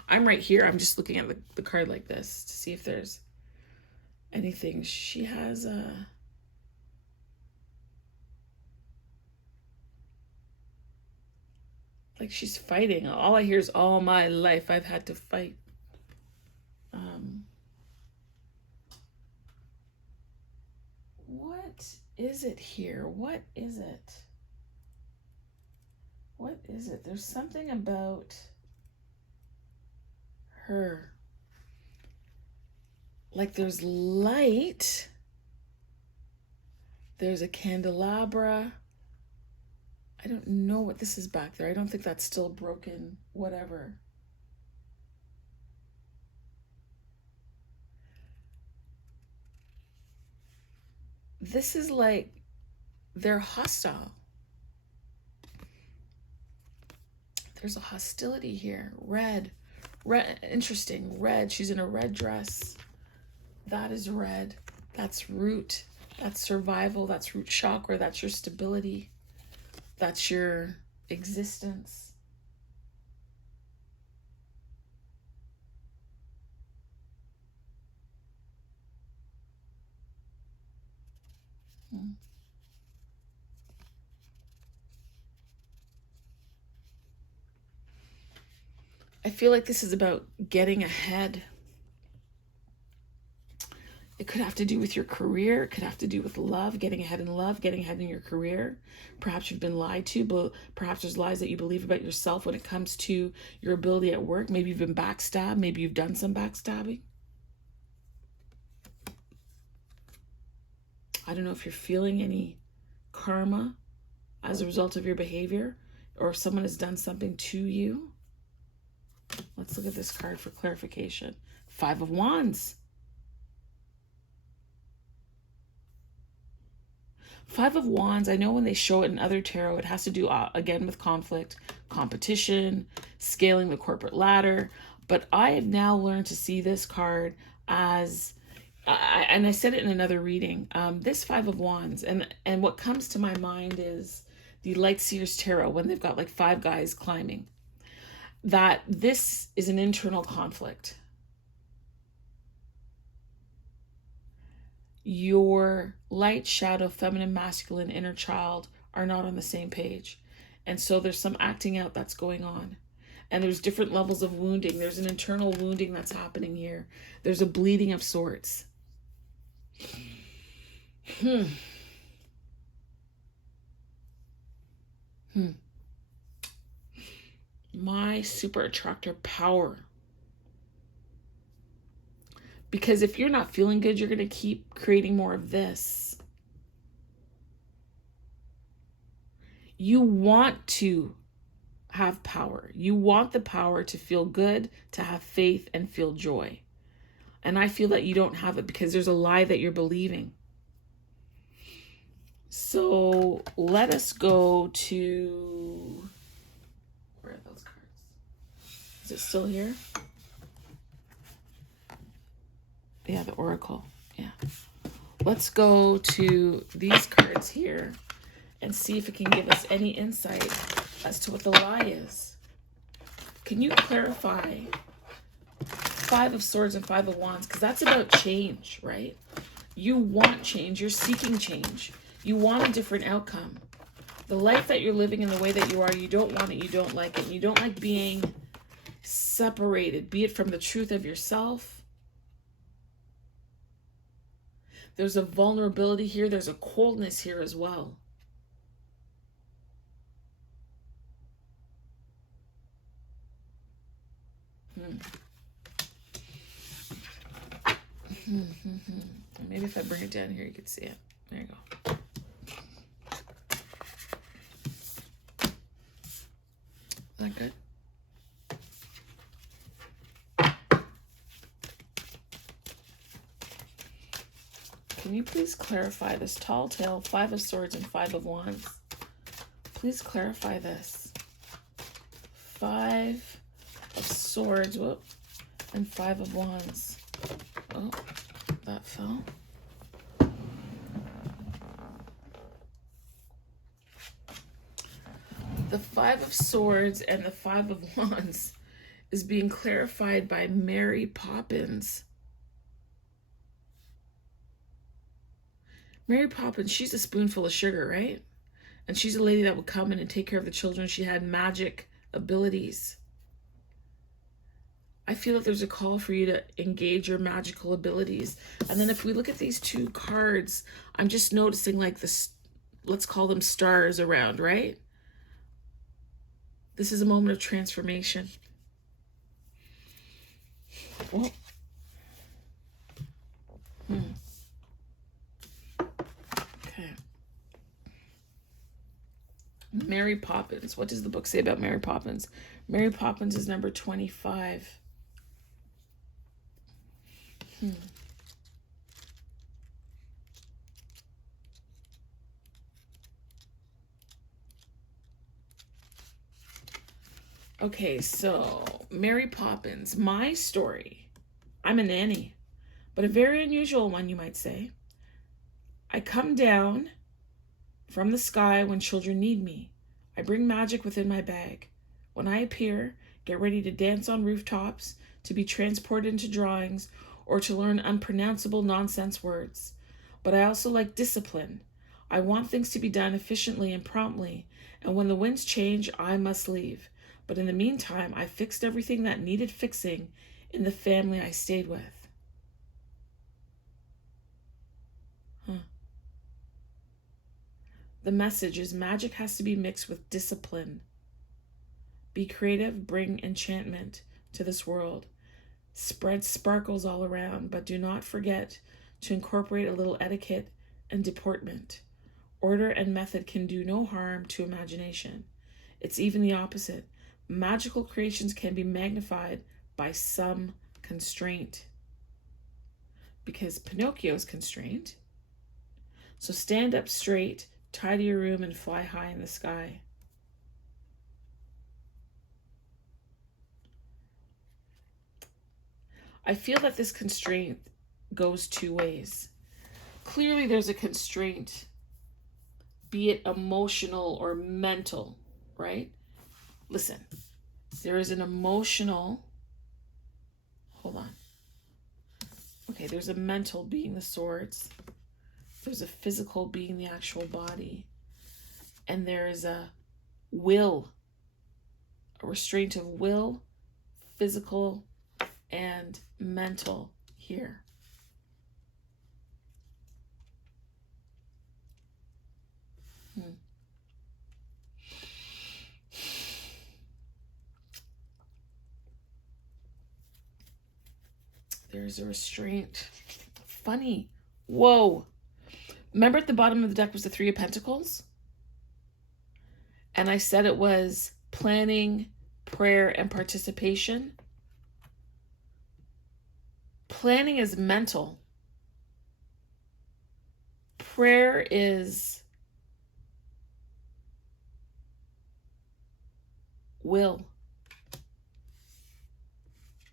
I'm right here. I'm just looking at the card like this to see if there's anything. She has a... Like she's fighting. All I hear is, all my life I've had to fight. What is it here? What is it? What is it? There's something about her. Like there's light. There's a candelabra. I don't know what this is back there. I don't think that's still broken, whatever. This is like they're hostile. There's a hostility here. Red, interesting. Red. She's in a red dress. That is red. That's root. That's survival. That's root chakra. That's your stability. That's your existence. I feel like this is about getting ahead. It could have to do with your career. It could have to do with love, getting ahead in love, getting ahead in your career. Perhaps you've been lied to, but perhaps there's lies that you believe about yourself when it comes to your ability at work. Maybe you've been backstabbed. Maybe you've done some backstabbing. I don't know if you're feeling any karma as a result of your behavior, or if someone has done something to you. Let's look at this card for clarification. 5 of Wands. 5 of Wands, I know when they show it in other tarot, it has to do, again, with conflict, competition, scaling the corporate ladder. But I have now learned to see this card as, and I said it in another reading, this 5 of Wands, and what comes to my mind is the Light Seers Tarot, when they've got like 5 guys climbing, that this is an internal conflict. Your light, shadow, feminine, masculine, inner child are not on the same page. And so there's some acting out that's going on. And there's different levels of wounding. There's an internal wounding that's happening here. There's a bleeding of sorts. My super attractor power. Because if you're not feeling good, you're going to keep creating more of this. You want to have power. You want the power to feel good, to have faith, and feel joy. And I feel that you don't have it because there's a lie that you're believing. So let us go to... Where are those cards? Is it still here? Yeah, the Oracle. Yeah. Let's go to these cards here and see if it can give us any insight as to what the lie is. Can you clarify 5 of Swords and 5 of Wands? Because that's about change, right? You want change. You're seeking change. You want a different outcome. The life that you're living in, the way that you are, you don't want it. You don't like it. You don't like being separated, be it from the truth of yourself. There's a vulnerability here. There's a coldness here as well. Maybe if I bring it down here, you could see it. There you go. Is that good? Can you please clarify this tall tale, 5 of Swords and 5 of Wands? Please clarify this. 5 of Swords, whoop, and 5 of Wands. Oh, that fell. The 5 of Swords and the 5 of Wands is being clarified by Mary Poppins. Mary Poppins, she's a spoonful of sugar, right? And she's a lady that would come in and take care of the children. She had magic abilities. I feel that there's a call for you to engage your magical abilities. And then if we look at these 2 cards, I'm just noticing like this, let's call them stars around, right? This is a moment of transformation. Oh. Okay. Mary Poppins. What does the book say about Mary Poppins? Mary Poppins is number 25. Okay, so Mary Poppins, my story. I'm a nanny, but a very unusual one, you might say. I come down from the sky when children need me. I bring magic within my bag. When I appear, get ready to dance on rooftops, to be transported into drawings, or to learn unpronounceable nonsense words. But I also like discipline. I want things to be done efficiently and promptly, and when the winds change, I must leave. But in the meantime, I fixed everything that needed fixing in the family I stayed with. The message is magic has to be mixed with discipline. Be creative, bring enchantment to this world. Spread sparkles all around, but do not forget to incorporate a little etiquette and deportment. Order and method can do no harm to imagination. It's even the opposite. Magical creations can be magnified by some constraint. Because Pinocchio is constrained. So stand up straight, tidy your room, and fly high in the sky. I feel that this constraint goes two ways. Clearly there's a constraint, be it emotional or mental, right? Listen, there is an emotional, hold on. Okay, there's a mental being the swords. There's a physical being the actual body. And there is a will, a restraint of will, physical, and mental here. There's a restraint. Funny. Whoa. Remember at the bottom of the deck was the Three of Pentacles? And I said it was planning, prayer, and participation. Planning is mental. Prayer is will.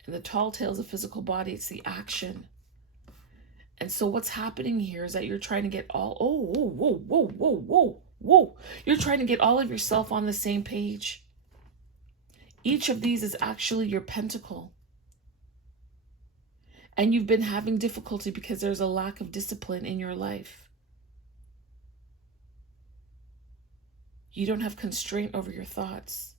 And the tall tale is a physical body. It's the action. And so what's happening here is that you're trying to get all, whoa. You're trying to get all of yourself on the same page. Each of these is actually your pentacle. And you've been having difficulty because there's a lack of discipline in your life. You don't have constraint over your thoughts.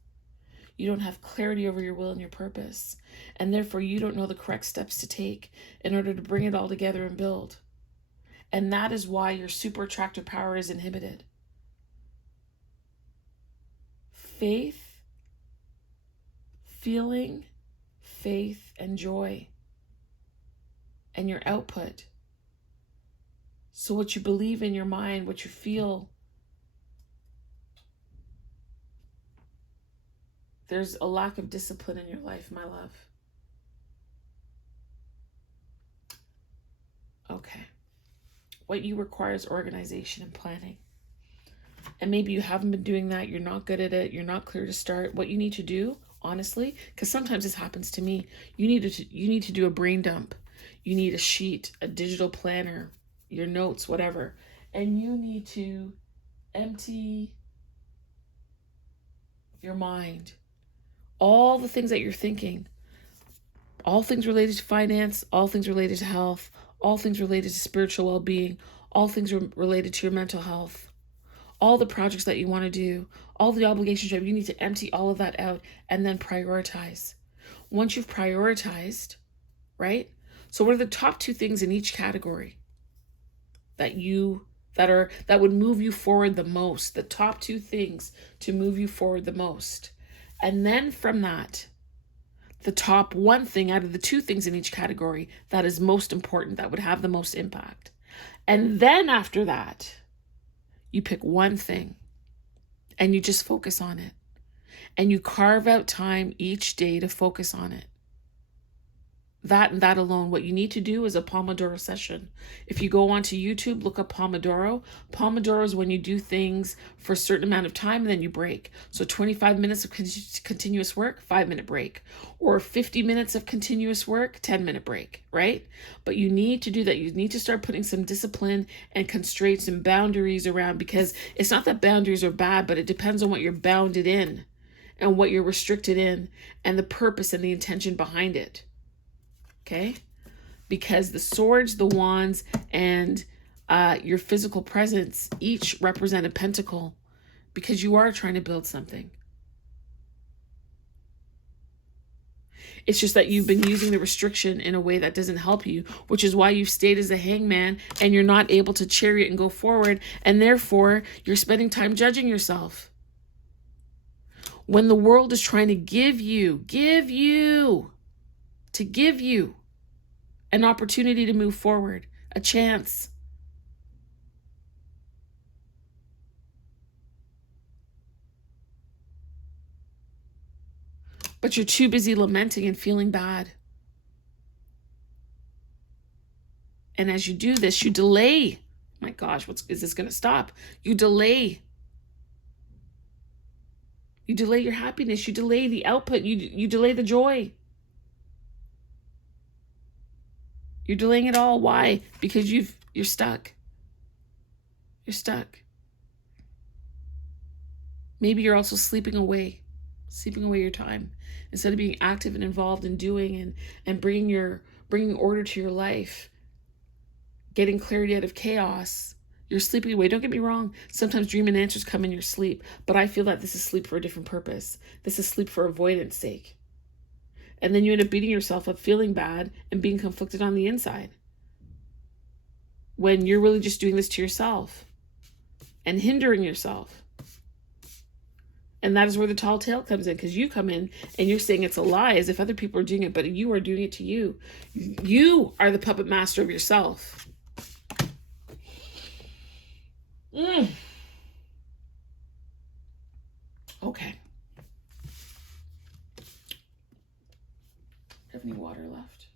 You don't have clarity over your will and your purpose. And therefore, you don't know the correct steps to take in order to bring it all together and build. And that is why your super attractor power is inhibited. Faith, feeling, faith, and joy. And your output. So what you believe in your mind, what you feel, there's a lack of discipline in your life, my love. Okay. What you require is organization and planning. And maybe you haven't been doing that. You're not good at it. You're not clear to start. What you need to do, honestly, because sometimes this happens to me, you need to do a brain dump. You need a sheet, a digital planner, your notes, whatever. And you need to empty your mind. All the things that you're thinking, all things related to finance, all things related to health, all things related to spiritual well-being, all things related to your mental health, all the projects that you want to do, all the obligations you have, you need to empty all of that out and then prioritize. Once you've prioritized, right? So what are the top two things in each category that would move you forward the most? The top two things to move you forward the most. And then from that, the top one thing out of the two things in each category that is most important, that would have the most impact. And then after that, you pick one thing and you just focus on it. And you carve out time each day to focus on it. That and that alone. What you need to do is a Pomodoro session. If you go onto YouTube, look up Pomodoro. Pomodoro is when you do things for a certain amount of time and then you break. So 25 minutes of continuous work, 5-minute break. Or 50 minutes of continuous work, 10-minute break, right? But you need to do that. You need to start putting some discipline and constraints and boundaries around, because it's not that boundaries are bad, but it depends on what you're bounded in and what you're restricted in and the purpose and the intention behind it. Okay? Because the swords, the wands, and your physical presence each represent a pentacle, because you are trying to build something. It's just that you've been using the restriction in a way that doesn't help you, which is why you've stayed as a hangman and you're not able to chariot and go forward, and therefore you're spending time judging yourself. When the world is trying to give you an opportunity to move forward, a chance. But you're too busy lamenting and feeling bad. And as you do this, you delay. My gosh, is this going to stop? You delay. You delay your happiness. You delay the output. You delay the joy. You're delaying it all. Why? Because you're stuck. You're stuck. Maybe you're also sleeping away your time instead of being active and involved in doing and bringing order to your life, getting clarity out of chaos. You're sleeping away. Don't get me wrong. Sometimes dream and answers come in your sleep, but I feel that this is sleep for a different purpose. This is sleep for avoidance sake. And then you end up beating yourself up, feeling bad, and being conflicted on the inside, when you're really just doing this to yourself and hindering yourself. And that is where the tall tale comes in, because you come in and you're saying it's a lie as if other people are doing it, but you are doing it to you. You are the puppet master of yourself. Okay. Do you have any water left?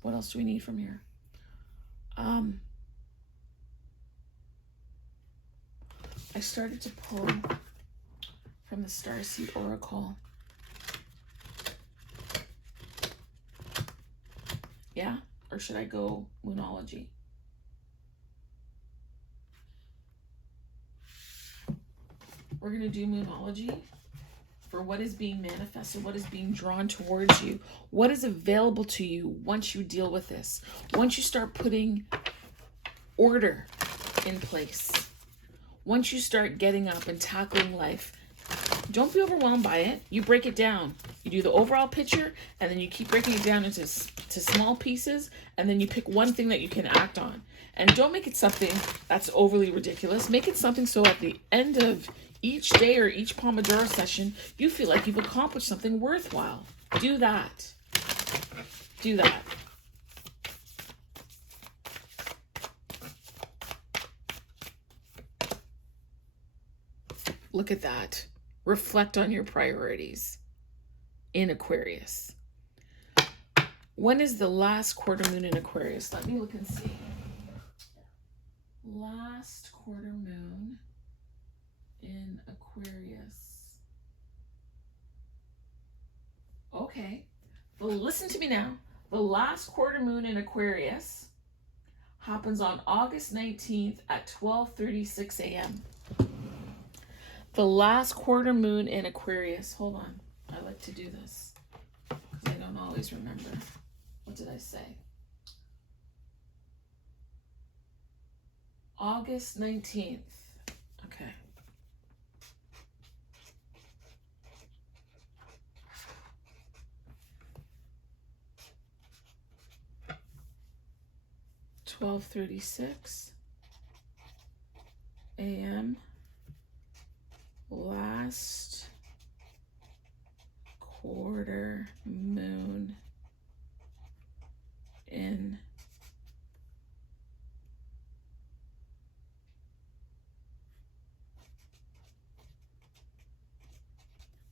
What else do we need from here? I started to pull from the Starseed Oracle. Yeah? Or should I go Moonology? We're going to do Moonology for what is being manifested, what is being drawn towards you, what is available to you once you deal with this. Once you start putting order in place, once you start getting up and tackling life, don't be overwhelmed by it. You break it down. You do the overall picture, and then you keep breaking it down into small pieces, and then you pick one thing that you can act on. And don't make it something that's overly ridiculous. Make it something so at the end of each day or each Pomodoro session, you feel like you've accomplished something worthwhile. Do that. Do that. Look at that. Reflect on your priorities in Aquarius. When is the last quarter moon in Aquarius? Let me look and see. Last quarter moon in Aquarius. Okay. Well, listen to me now. The last quarter moon in Aquarius happens on August 19th at 12:36 a.m. The last quarter moon in Aquarius. Hold on. I like to do this because I don't always remember. What did I say? August 19th. Okay. $12:36 a.m. Last quarter moon in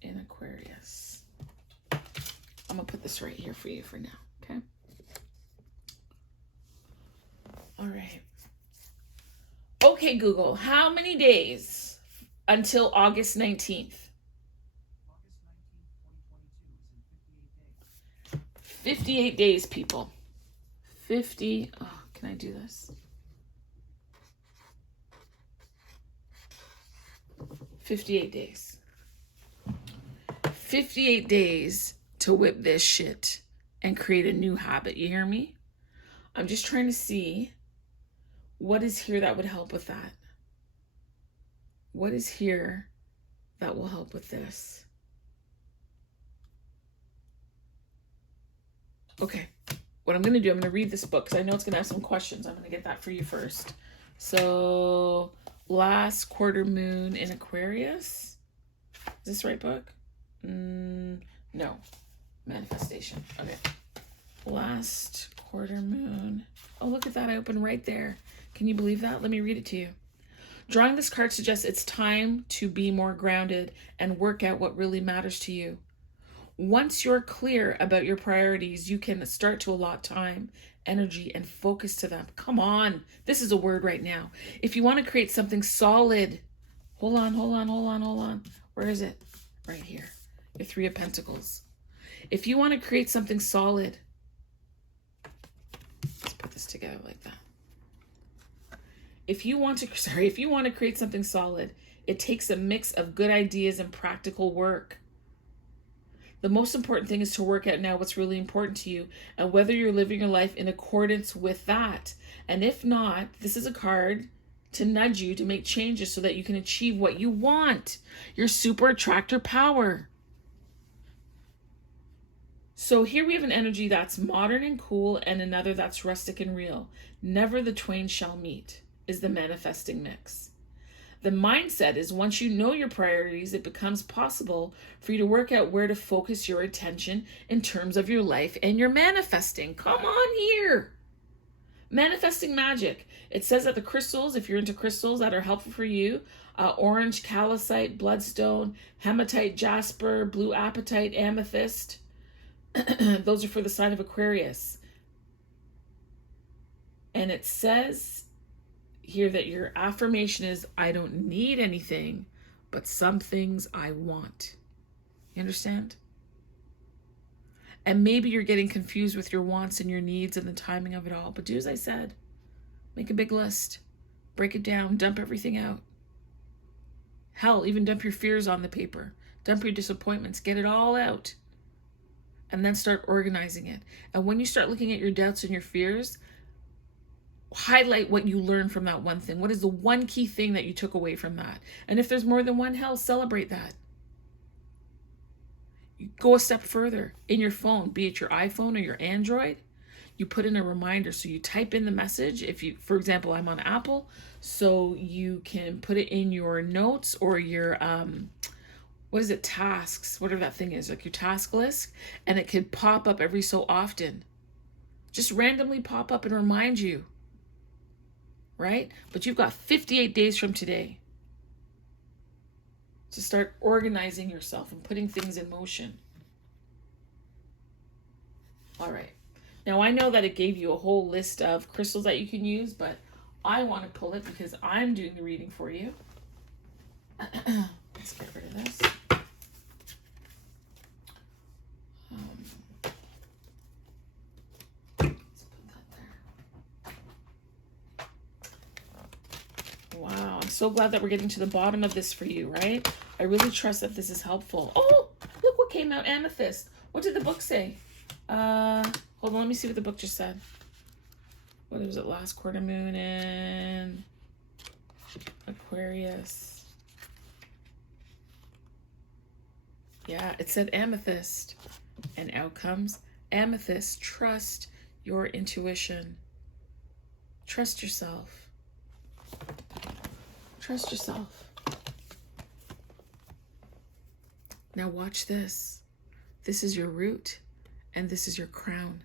Aquarius. I'm gonna put this right here for you for now, okay? All right. Okay, Google, how many days until August 19th? August 19th, 2022 is in 58 days, people. 50, oh, can I do this? 58 days. 58 days to whip this shit and create a new habit. You hear me? I'm just trying to see what is here that would help with that. What is here that will help with this? Okay. What I'm going to do, I'm going to read this book because I know it's going to have some questions. I'm going to get that for you first. So, last quarter moon in Aquarius. Is this the right book? No. Manifestation. Okay. Last quarter moon. Oh, look at that. I opened right there. Can you believe that? Let me read it to you. Drawing this card suggests it's time to be more grounded and work out what really matters to you. Once you're clear about your priorities, you can start to allot time, energy, and focus to them. Come on. This is a word right now. If you want to create something solid, hold on. Where is it? Right here. Your Three of Pentacles. If you want to create something solid, let's put this together like that. If you want to create something solid, it takes a mix of good ideas and practical work. The most important thing is to work out now what's really important to you and whether you're living your life in accordance with that. And if not, this is a card to nudge you to make changes so that you can achieve what you want. Your super attractor power. So here we have an energy that's modern and cool and another that's rustic and real. Never the twain shall meet is the manifesting mix. The mindset is once you know your priorities, it becomes possible for you to work out where to focus your attention in terms of your life and your manifesting. Come on here. Manifesting magic. It says that the crystals, if you're into crystals that are helpful for you, orange calcite, bloodstone, hematite, jasper, blue apatite, amethyst. Those are for the sign of Aquarius. And it says here that your affirmation is, I don't need anything, but some things I want. You understand? And maybe you're getting confused with your wants and your needs and the timing of it all. But do as I said. Make a big list. Break it down. Dump everything out. Hell, even dump your fears on the paper. Dump your disappointments. Get it all out. And then start organizing it. And when you start looking at your doubts and your fears, highlight what you learned from that one thing. What is the one key thing that you took away from that? And if there's more than one, hell, celebrate that. You go a step further. In your phone, be it your iPhone or your Android, you put in a reminder. So you type in the message. If you, for example, I'm on Apple, so you can put it in your notes or your, what is it, tasks, whatever that thing is, like your task list, and it could pop up every so often. Just randomly pop up and remind you. Right? But you've got 58 days from today to start organizing yourself and putting things in motion. All right. Now, I know that it gave you a whole list of crystals that you can use, but I want to pull it because I'm doing the reading for you. Let's get rid of this. Wow, I'm so glad that we're getting to the bottom of this for you, right? I really trust that this is helpful. Oh, look what came out, amethyst. What did the book say? Hold on, let me see what the book just said. What was it, last quarter moon in Aquarius? Yeah, it said amethyst. And out comes amethyst. Trust your intuition. Trust yourself. Trust yourself. Now watch this. This is your root and this is your crown.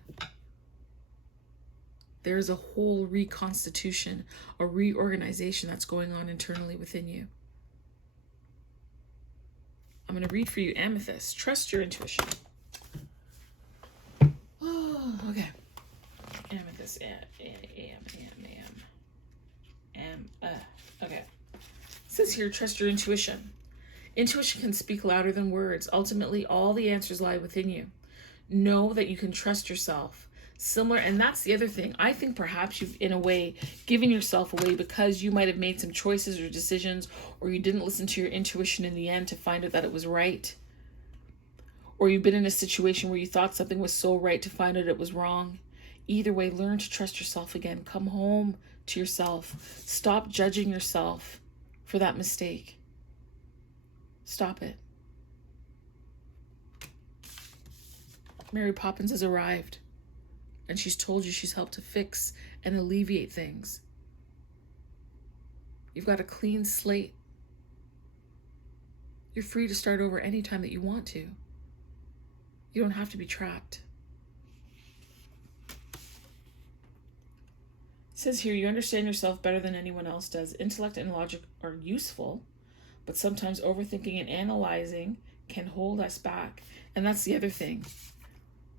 There is a whole reconstitution, a reorganization that's going on internally within you. I'm going to read for you amethyst. Trust your intuition. Oh, okay. Amethyst. Okay. It says here, trust your intuition. Intuition can speak louder than words. Ultimately, all the answers lie within you. Know that you can trust yourself. Similar, and that's the other thing. I think perhaps you've, in a way, given yourself away because you might have made some choices or decisions, or you didn't listen to your intuition in the end to find out that it was right. Or you've been in a situation where you thought something was so right to find out it was wrong. Either way, learn to trust yourself again. Come home to yourself. Stop judging yourself for that mistake. Stop it. Mary Poppins has arrived, and she's told you she's helped to fix and alleviate things. You've got a clean slate. You're free to start over anytime that you want to. You don't have to be trapped. It says here, you understand yourself better than anyone else does. Intellect and logic are useful, but sometimes overthinking and analyzing can hold us back. And that's the other thing.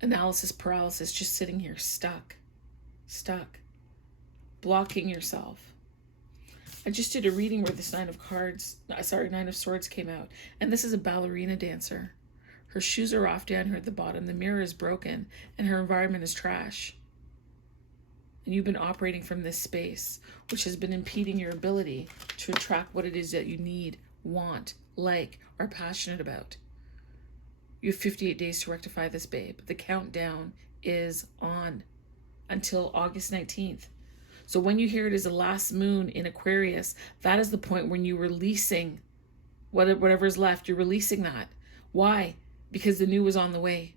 Analysis paralysis, just sitting here stuck, blocking yourself. I just did a reading where this Nine of Swords came out. And this is a ballerina dancer. Her shoes are off down here at the bottom. The mirror is broken and her environment is trash. And you've been operating from this space, which has been impeding your ability to attract what it is that you need, want, like, are passionate about. You have 58 days to rectify this, babe. The countdown is on until August 19th. So when you hear it is the last moon in Aquarius, that is the point when you're releasing whatever is left. You're releasing that. Why? Because the new is on the way.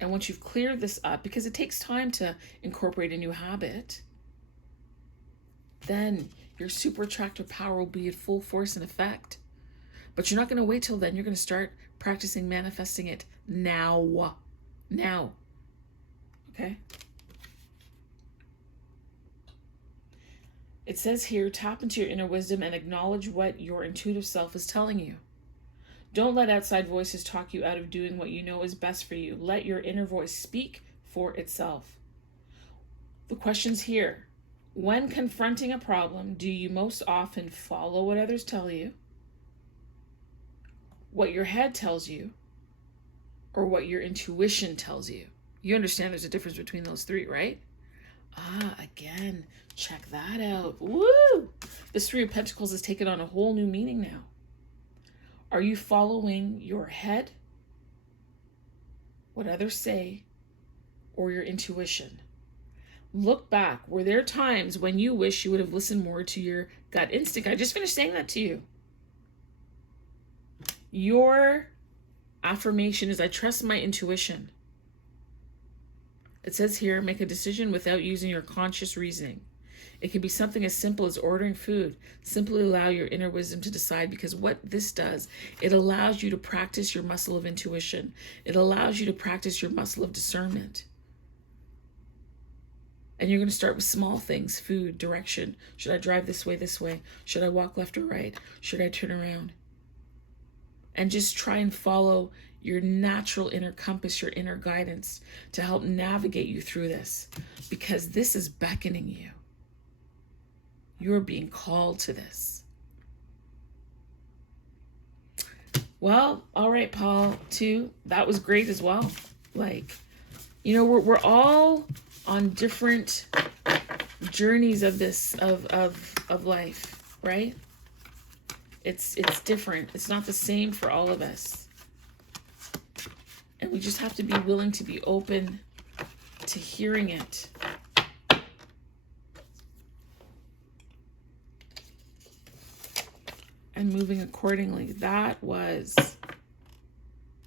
And once you've cleared this up, because it takes time to incorporate a new habit, then your super attractive power will be at full force and effect. But you're not going to wait till then. You're going to start practicing manifesting it now. Now. Okay? It says here, tap into your inner wisdom and acknowledge what your intuitive self is telling you. Don't let outside voices talk you out of doing what you know is best for you. Let your inner voice speak for itself. The question's here. When confronting a problem, do you most often follow what others tell you, what your head tells you, or what your intuition tells you? You understand there's a difference between those three, right? Again, check that out. Woo! This Three of Pentacles has taken on a whole new meaning now. Are you following your head, what others say, or your intuition? Look back. Were there times when you wish you would have listened more to your gut instinct? I just finished saying that to you. Your affirmation is, I trust my intuition. It says here, make a decision without using your conscious reasoning. It can be something as simple as ordering food. Simply allow your inner wisdom to decide, because what this does, it allows you to practice your muscle of intuition. It allows you to practice your muscle of discernment. And you're going to start with small things, food, direction. Should I drive this way? Should I walk left or right? Should I turn around? And just try and follow your natural inner compass, your inner guidance to help navigate you through this, because this is beckoning you. You're being called to this. Well, all right, Paul, too. That was great as well. Like, you know, we're all on different journeys of this, of life, right? It's different. It's not the same for all of us. And we just have to be willing to be open to hearing it. And moving accordingly. That was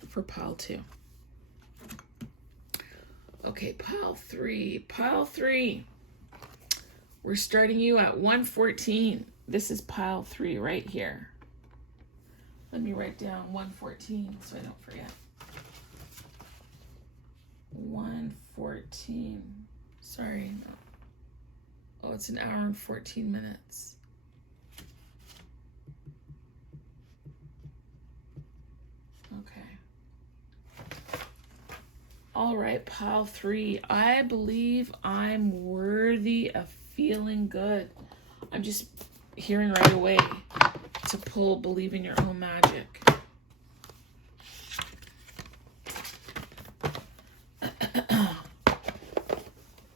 for pile 2. Okay, pile 3. Pile 3. We're starting you at 114. This is pile 3 right here. Let me write down 114 so I don't forget. 114. Sorry. No. Oh, it's an hour and 14 minutes. All right, pile 3. I believe I'm worthy of feeling good. I'm just hearing right away to pull believe in your own magic.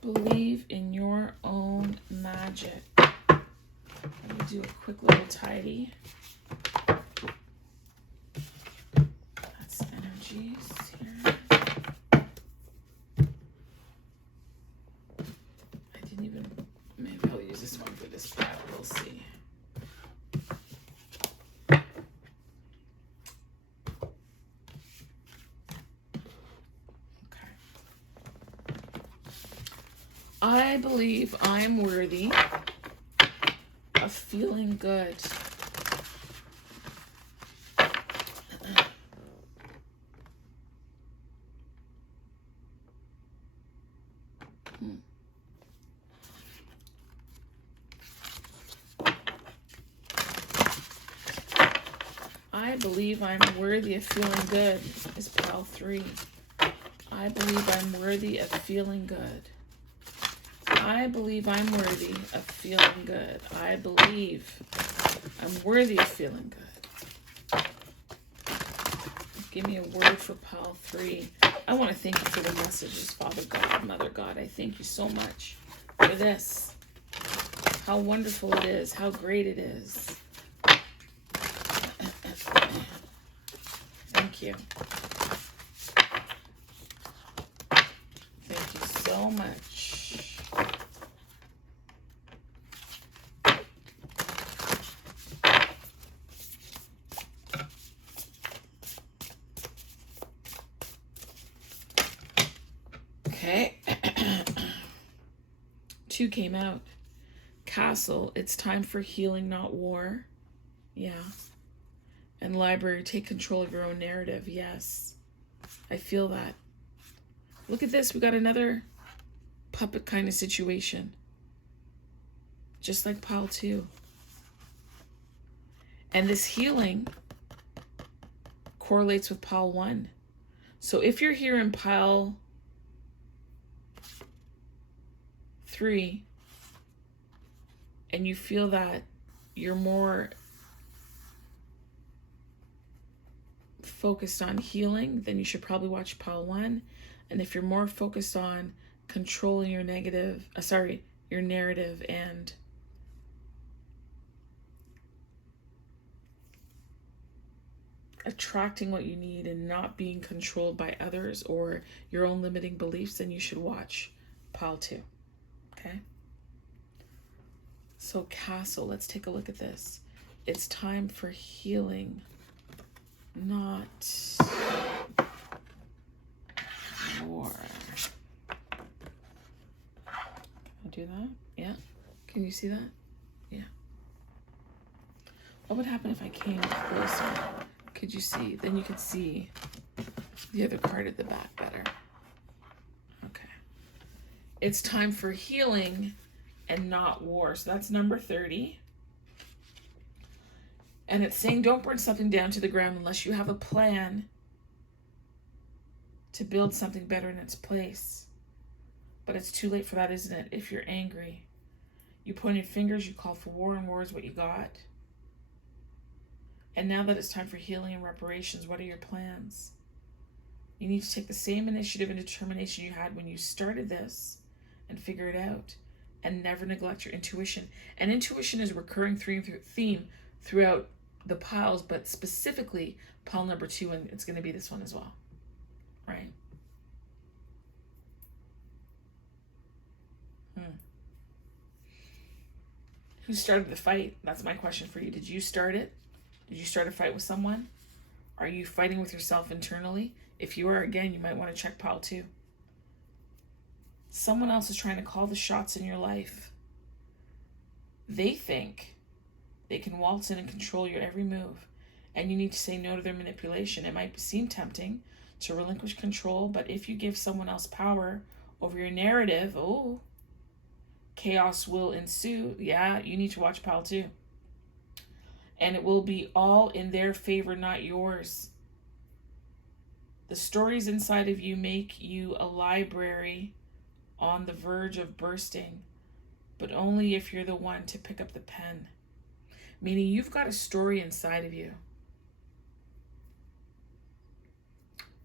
Believe in your own magic. Let me do a quick little tidy. That's energies here. Maybe I'll use this one for this pile. We'll see. Okay. I believe I'm worthy of of feeling good. I believe I'm worthy of feeling good is pile 3. I believe I'm worthy of feeling good. I believe I'm worthy of feeling good. I believe I'm worthy of feeling good. Give me a word for pile 3. I want to thank you for the messages, Father God, Mother God. I thank you so much for this. How wonderful it is. How great it is. Thank you. Thank you so much. Okay. 2 came out. Castle, it's time for healing, not war. Yeah. And library, take control of your own narrative. Yes. I feel that. Look at this. We got another puppet kind of situation. Just like pile 2. And this healing correlates with pile 1. So if you're here in pile 3 and you feel that you're more focused on healing, then you should probably watch pile 1. And if you're more focused on controlling your your narrative and attracting what you need and not being controlled by others or your own limiting beliefs, then you should watch pile 2. Okay? So Castle, let's take a look at this. It's time for healing, not war. Can I do that? Yeah. Can you see that? Yeah. What would happen if I came closer? Could you see? Then you could see the other card at the back better. Okay. It's time for healing and not war. So that's number 30. And it's saying don't burn something down to the ground unless you have a plan to build something better in its place. But it's too late for that, isn't it? If you're angry, you pointed fingers, you called for war, and war is what you got. And now that it's time for healing and reparations, what are your plans? You need to take the same initiative and determination you had when you started this and figure it out. And never neglect your intuition. And intuition is a recurring theme throughout the piles, but specifically pile number 2, and it's going to be this one as well. Right? Who started the fight? That's my question for you. Did you start it? Did you start a fight with someone? Are you fighting with yourself internally? If you are, again, you might want to check pile 2. Someone else is trying to call the shots in your life. They think they can waltz in and control your every move, and you need to say no to their manipulation. It might seem tempting to relinquish control, but if you give someone else power over your narrative, chaos will ensue. Yeah, you need to watch pile 2. And it will be all in their favor, not yours. The stories inside of you make you a library on the verge of bursting, but only if you're the one to pick up the pen. Meaning you've got a story inside of you.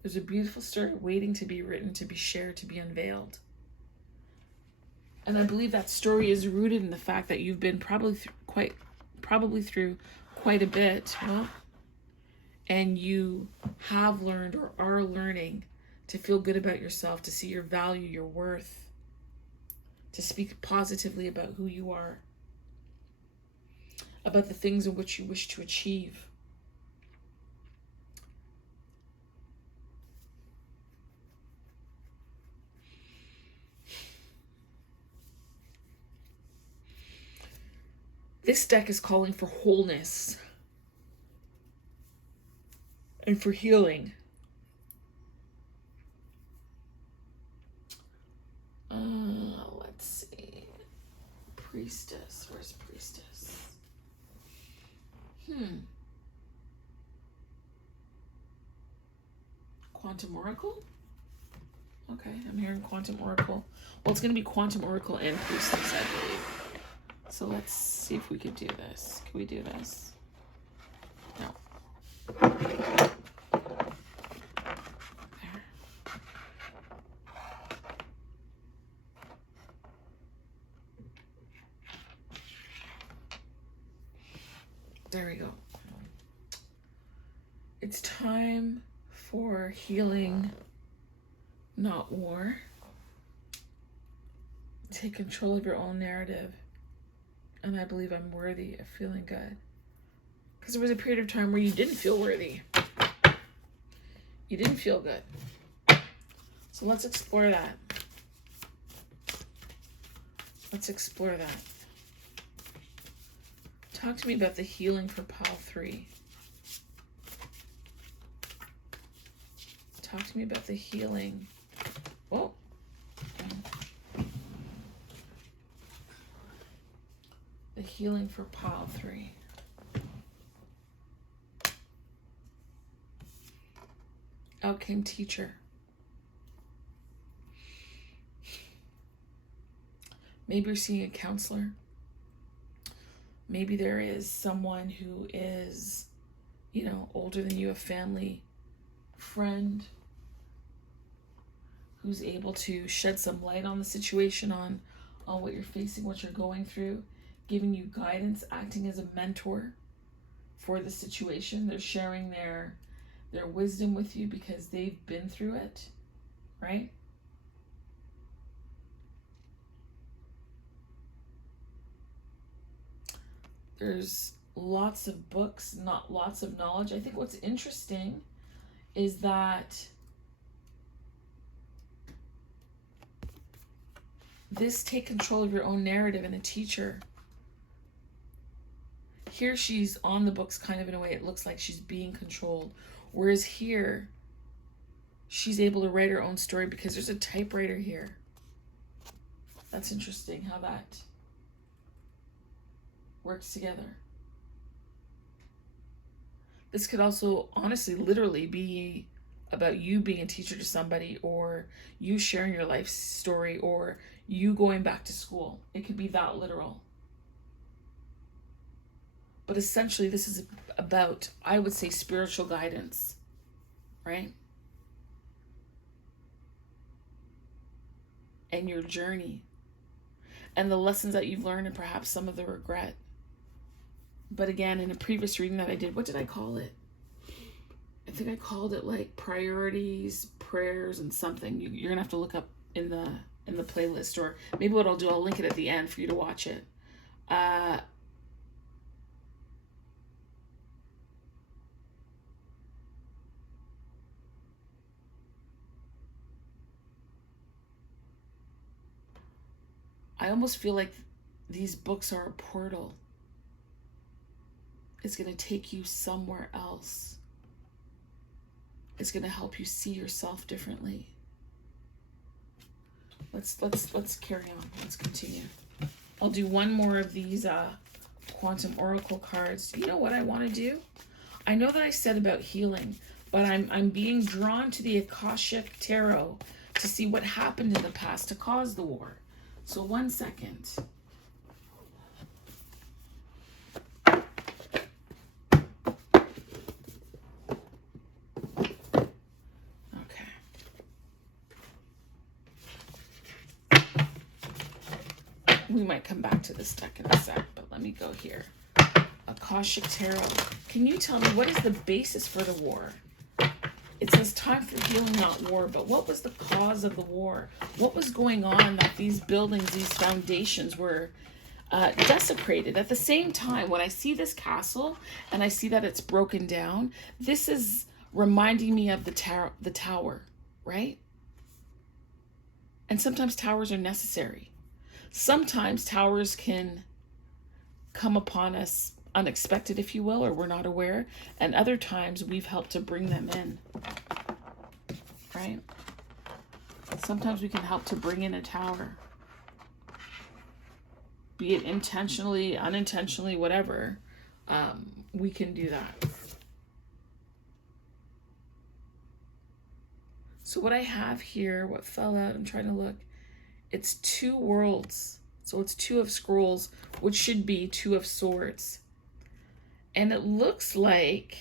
There's a beautiful story waiting to be written, to be shared, to be unveiled. And I believe that story is rooted in the fact that you've been probably through quite a bit, and you have learned or are learning to feel good about yourself, to see your value, your worth, to speak positively about who you are, about the things in which you wish to achieve. This deck is calling for wholeness and for healing. Let's see. Priestess. Where's Priestess? Quantum Oracle? Okay, I'm hearing Quantum Oracle. Well, it's going to be Quantum Oracle and Priestess, I believe. So let's see if we could do this. Can we do this? No. There. There we go. It's time for healing, not war. Take control of your own narrative. And I believe I'm worthy of feeling good. Because there was a period of time where you didn't feel worthy. You didn't feel good. So let's explore that. Let's explore that. Talk to me about the healing for pile 3. Talk to me about the healing. Oh. The healing for pile 3. Out came teacher. Maybe you're seeing a counselor. Maybe there is someone who is, older than you, a family friend who's able to shed some light on the situation, on what you're facing, what you're going through, giving you guidance, acting as a mentor for the situation. They're sharing their wisdom with you because they've been through it, right? There's lots of books, not lots of knowledge. I think what's interesting is that this take control of your own narrative and a teacher. Here she's on the books kind of in a way. It looks like she's being controlled. Whereas here, she's able to write her own story because there's a typewriter here. That's interesting how that works together. This could also honestly literally be about you being a teacher to somebody, or you sharing your life story, or you going back to school. It could be that literal. But essentially this is about, I would say, spiritual guidance, right? And your journey and the lessons that you've learned, and perhaps some of the regret. But again, in a previous reading that I did, what did I call it? I think I called it like priorities, prayers, and something. You're gonna have to look up in the playlist, or maybe what I'll do, I'll link it at the end for you to watch it. I almost feel like these books are a portal. It's going to take you somewhere else. It's going to help you see yourself differently. Let's carry on. Let's continue. I'll do one more of these Quantum Oracle cards. You know what I want to do? I know that I said about healing, but I'm being drawn to the Akashic Tarot to see what happened in the past to cause the war. So 1 second. We might come back to this deck in a sec, but let me go here. Akashic Tarot. Can you tell me what is the basis for the war? It says time for healing, not war, but what was the cause of the war? What was going on that these buildings, these foundations were desecrated? At the same time, when I see this castle and I see that it's broken down, this is reminding me of the tower, right? And sometimes towers are necessary. Sometimes towers can come upon us unexpected, if you will, or we're not aware. And other times we've helped to bring them in, right? Sometimes we can help to bring in a tower, be it intentionally, unintentionally, whatever. We can do that. So what I have here, what fell out, I'm trying to look, it's 2 worlds. So it's 2 of scrolls, which should be 2 of swords. And it looks like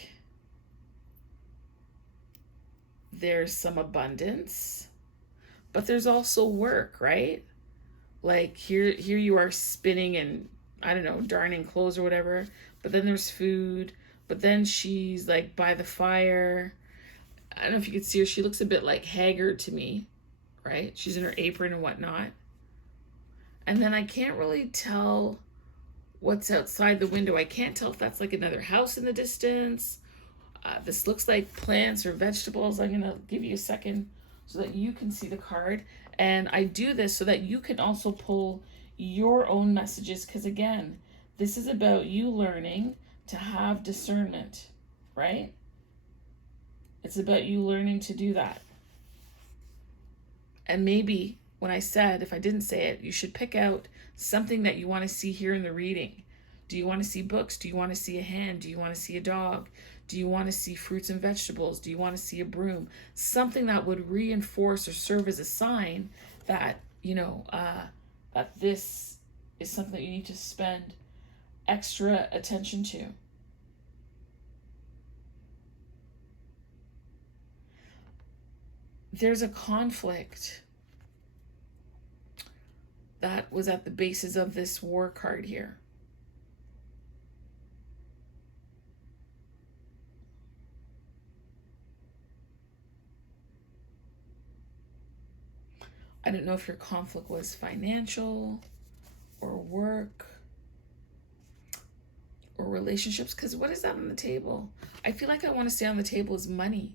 there's some abundance, but there's also work, right? Like here you are spinning and, I don't know, darning clothes or whatever, but then there's food, but then she's like by the fire. I don't know if you can see her. She looks a bit like haggard to me, right? She's in her apron and whatnot. And then I can't really tell what's outside the window. I can't tell if that's like another house in the distance. This looks like plants or vegetables. I'm going to give you a second so that you can see the card. And I do this so that you can also pull your own messages. Because again, this is about you learning to have discernment, right? It's about you learning to do that. And maybe when I said, if I didn't say it, you should pick out something that you want to see here in the reading. Do you want to see books? Do you want to see a hand? Do you want to see a dog? Do you want to see fruits and vegetables? Do you want to see a broom? Something that would reinforce or serve as a sign that, that this is something that you need to spend extra attention to. There's a conflict that was at the basis of this war card here. I don't know if your conflict was financial or work or relationships, because what is that on the table? I feel like I want to say on the table is money.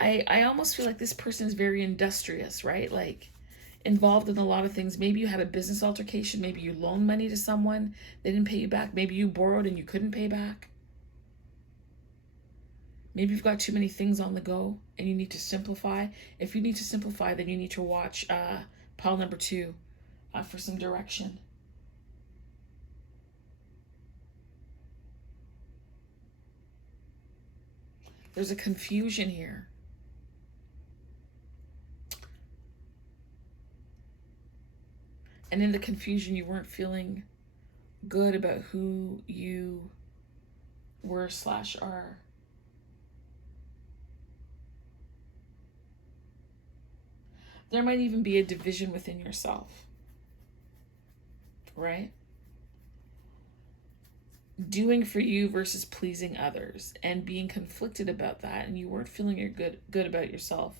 I almost feel like this person is very industrious, right? Like involved in a lot of things. Maybe you had a business altercation. Maybe you loaned money to someone. They didn't pay you back. Maybe you borrowed and you couldn't pay back. Maybe you've got too many things on the go and you need to simplify. If you need to simplify, then you need to watch pile number 2 for some direction. There's a confusion here. And in the confusion, you weren't feeling good about who you were/are. There might even be a division within yourself, right? Doing for you versus pleasing others and being conflicted about that, and you weren't feeling good about yourself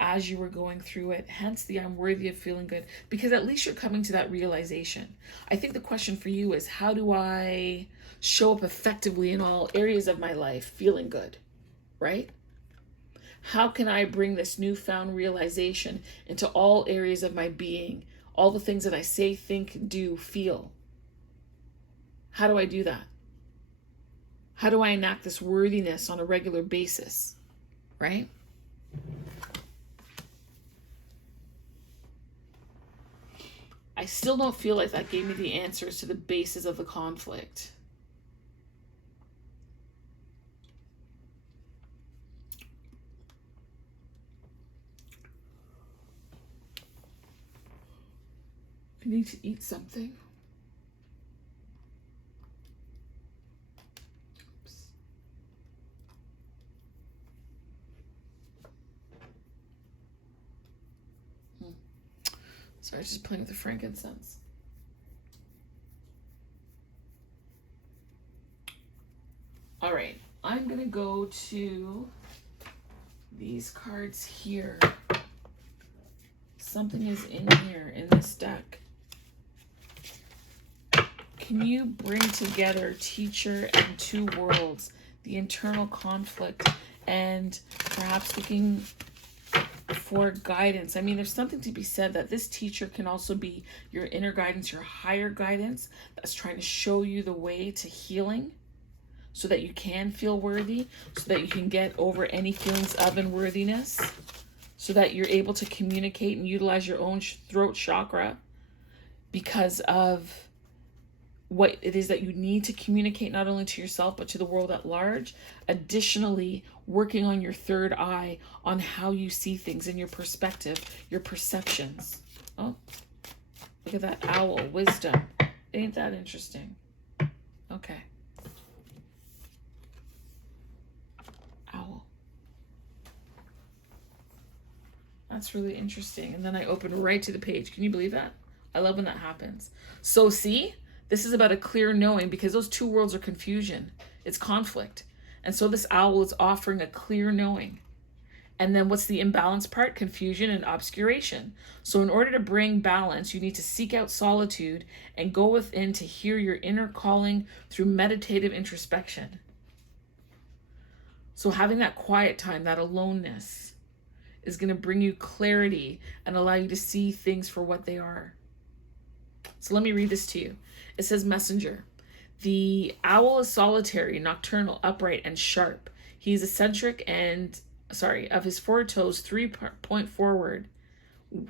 as you were going through it. Hence the I'm worthy of feeling good, because at least you're coming to that realization. I think the question for you is, how do I show up effectively in all areas of my life feeling good, right? How can I bring this newfound realization into all areas of my being, all the things that I say, think, do, feel? How do I do that? How do I enact this worthiness on a regular basis, right? I still don't feel like that gave me the answers to the basis of the conflict. I need to eat something. Sorry, I was just playing with the frankincense. All right, I'm going to go to these cards here. Something is in here in this deck. Can you bring together teacher and 2 worlds, the internal conflict, and perhaps looking for guidance. I mean, there's something to be said that this teacher can also be your inner guidance, your higher guidance that's trying to show you the way to healing so that you can feel worthy, so that you can get over any feelings of unworthiness, so that you're able to communicate and utilize your own throat chakra because of what it is that you need to communicate, not only to yourself but to the world at large. Additionally, working on your third eye, on how you see things and your perspective, your perceptions. Oh, look at that owl, wisdom. Ain't that interesting? Okay. Owl. That's really interesting. And then I open right to the page. Can you believe that? I love when that happens. So see, this is about a clear knowing, because those two worlds are confusion. It's conflict. And so this owl is offering a clear knowing. And then what's the imbalance part? Confusion and obscuration. So in order to bring balance, you need to seek out solitude and go within to hear your inner calling through meditative introspection. So having that quiet time, that aloneness, is going to bring you clarity and allow you to see things for what they are. So let me read this to you. It says, messenger. The owl is solitary, nocturnal, upright, and sharp. He is eccentric and, of his 4 toes, 3 point forward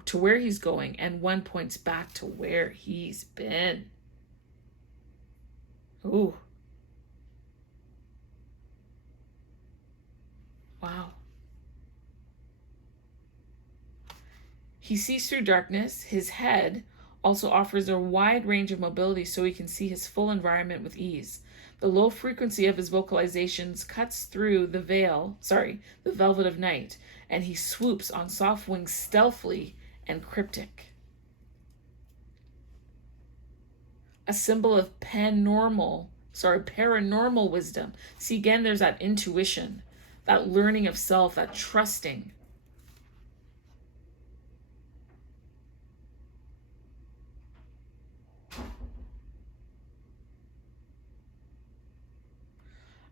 to where he's going, and 1 points back to where he's been. Ooh. Wow. He sees through darkness. His head also offers a wide range of mobility so he can see his full environment with ease. The low frequency of his vocalizations cuts through the velvet of night, and he swoops on soft wings stealthily and cryptic. A symbol of paranormal wisdom. See, again, there's that intuition, that learning of self, that trusting.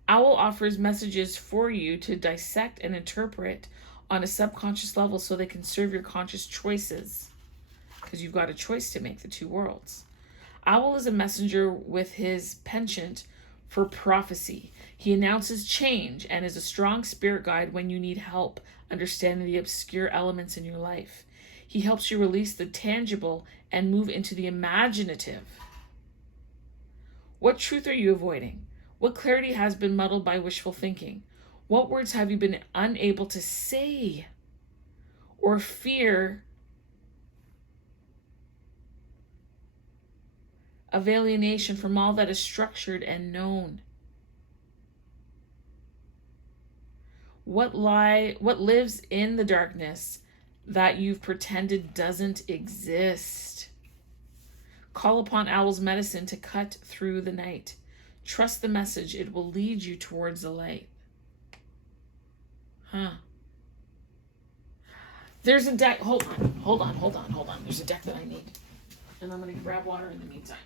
Owl offers messages for you to dissect and interpret on a subconscious level so they can serve your conscious choices, because you've got a choice to make, the two worlds. Owl is a messenger with his penchant for prophecy. He announces change and is a strong spirit guide when you need help understanding the obscure elements in your life. He helps you release the tangible and move into the imaginative. What truth are you avoiding? What clarity has been muddled by wishful thinking? What words have you been unable to say? Or fear of alienation from all that is structured and known? What lives in the darkness that you've pretended doesn't exist? Call upon Owl's medicine to cut through the night. Trust the message. It will lead you towards the light. There's a deck. Hold on. There's a deck that I need. And I'm going to grab water in the meantime.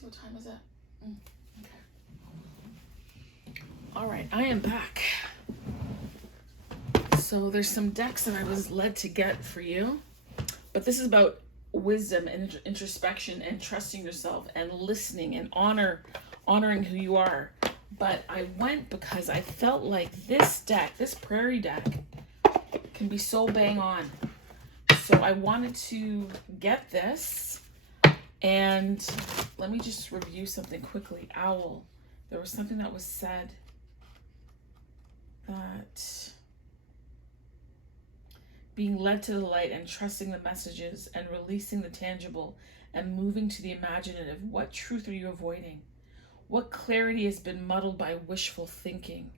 What time is that? Okay. All right, I am back. So there's some decks that I was led to get for you, but this is about wisdom and introspection and trusting yourself and listening and honoring who you are. But I went because I felt like this deck, this prairie deck, can be so bang on. So I wanted to get this. And let me just review something quickly. Owl. There was something that was said that being led to the light and trusting the messages and releasing the tangible and moving to the imaginative. What truth are you avoiding? What clarity has been muddled by wishful thinking?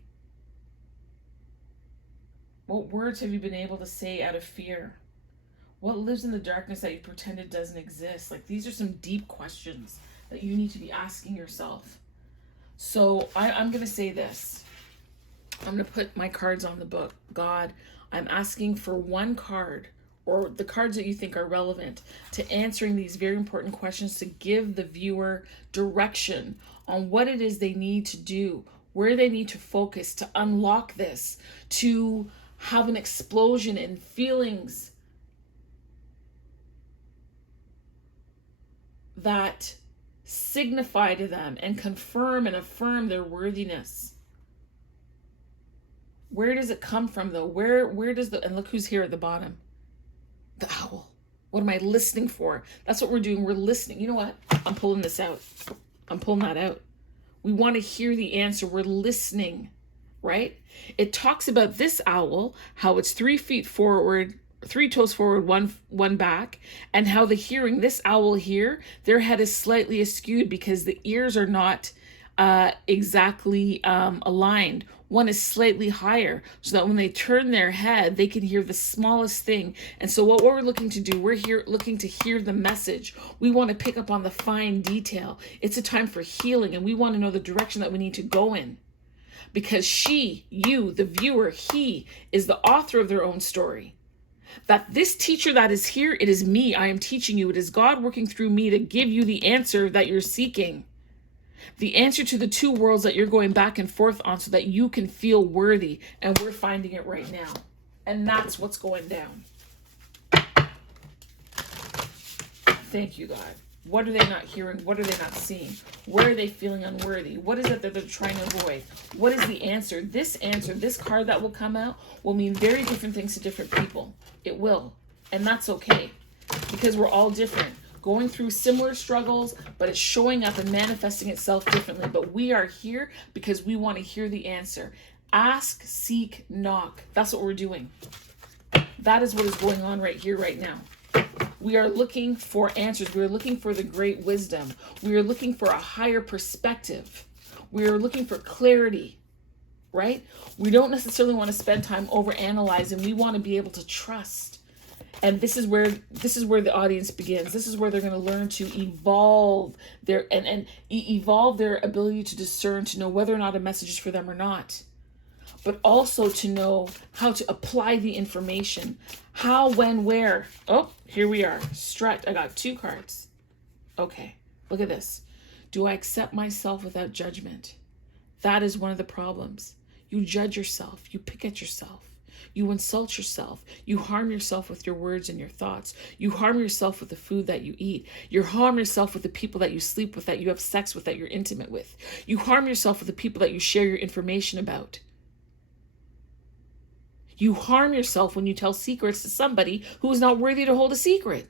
What words have you been able to say out of fear? What lives in the darkness that you pretended doesn't exist? Like, these are some deep questions that you need to be asking yourself. So I'm going to say this. I'm going to put my cards on the book. God, I'm asking for one card, or the cards that you think are relevant to answering these very important questions, to give the viewer direction on what it is they need to do, where they need to focus, to unlock this, to have an explosion in feelings that signify to them and confirm and affirm their worthiness. Where does it come from, though? Where does and look who's here at the bottom. The owl. What am I listening for? That's what we're doing. We're listening. You know what? I'm pulling this out. I'm pulling that out. We want to hear the answer. We're listening, right? It talks about this owl, how it's 3 feet forward, 3 toes forward, one back, and how the hearing, this owl here, their head is slightly askewed because the ears are not exactly aligned. One is slightly higher so that when they turn their head, they can hear the smallest thing. And so what we're looking to do, we're here looking to hear the message. We want to pick up on the fine detail. It's a time for healing, and we want to know the direction that we need to go in. Because she, you, the viewer, he is the author of their own story. That this teacher that is here, it is me. I am teaching you. It is God working through me to give you the answer that you're seeking. The answer to the two worlds that you're going back and forth on so that you can feel worthy. And we're finding it right now. And that's what's going down. Thank you, God. What are they not hearing? What are they not seeing? Where are they feeling unworthy? What is it that they're trying to avoid? What is the answer? This card that will come out will mean very different things to different people. It will. And that's okay. Because we're all different. Going through similar struggles, but it's showing up and manifesting itself differently. But we are here because we want to hear the answer. Ask, seek, knock. That's what we're doing. That is what is going on right here, right now. We are looking for answers. We are looking for the great wisdom. We are looking for a higher perspective. We are looking for clarity, right? We don't necessarily want to spend time over analyzing. We want to be able to trust. And this is where the audience begins. This is where they're going to learn to evolve evolve their ability to discern, to know whether or not a message is for them or not. But also to know how to apply the information. How, when, where. Oh, here we are. Strut. I got 2 cards. Okay, look at this. Do I accept myself without judgment? That is one of the problems. You judge yourself. You pick at yourself. You insult yourself. You harm yourself with your words and your thoughts. You harm yourself with the food that you eat. You harm yourself with the people that you sleep with, that you have sex with, that you're intimate with. You harm yourself with the people that you share your information about. You harm yourself when you tell secrets to somebody who is not worthy to hold a secret.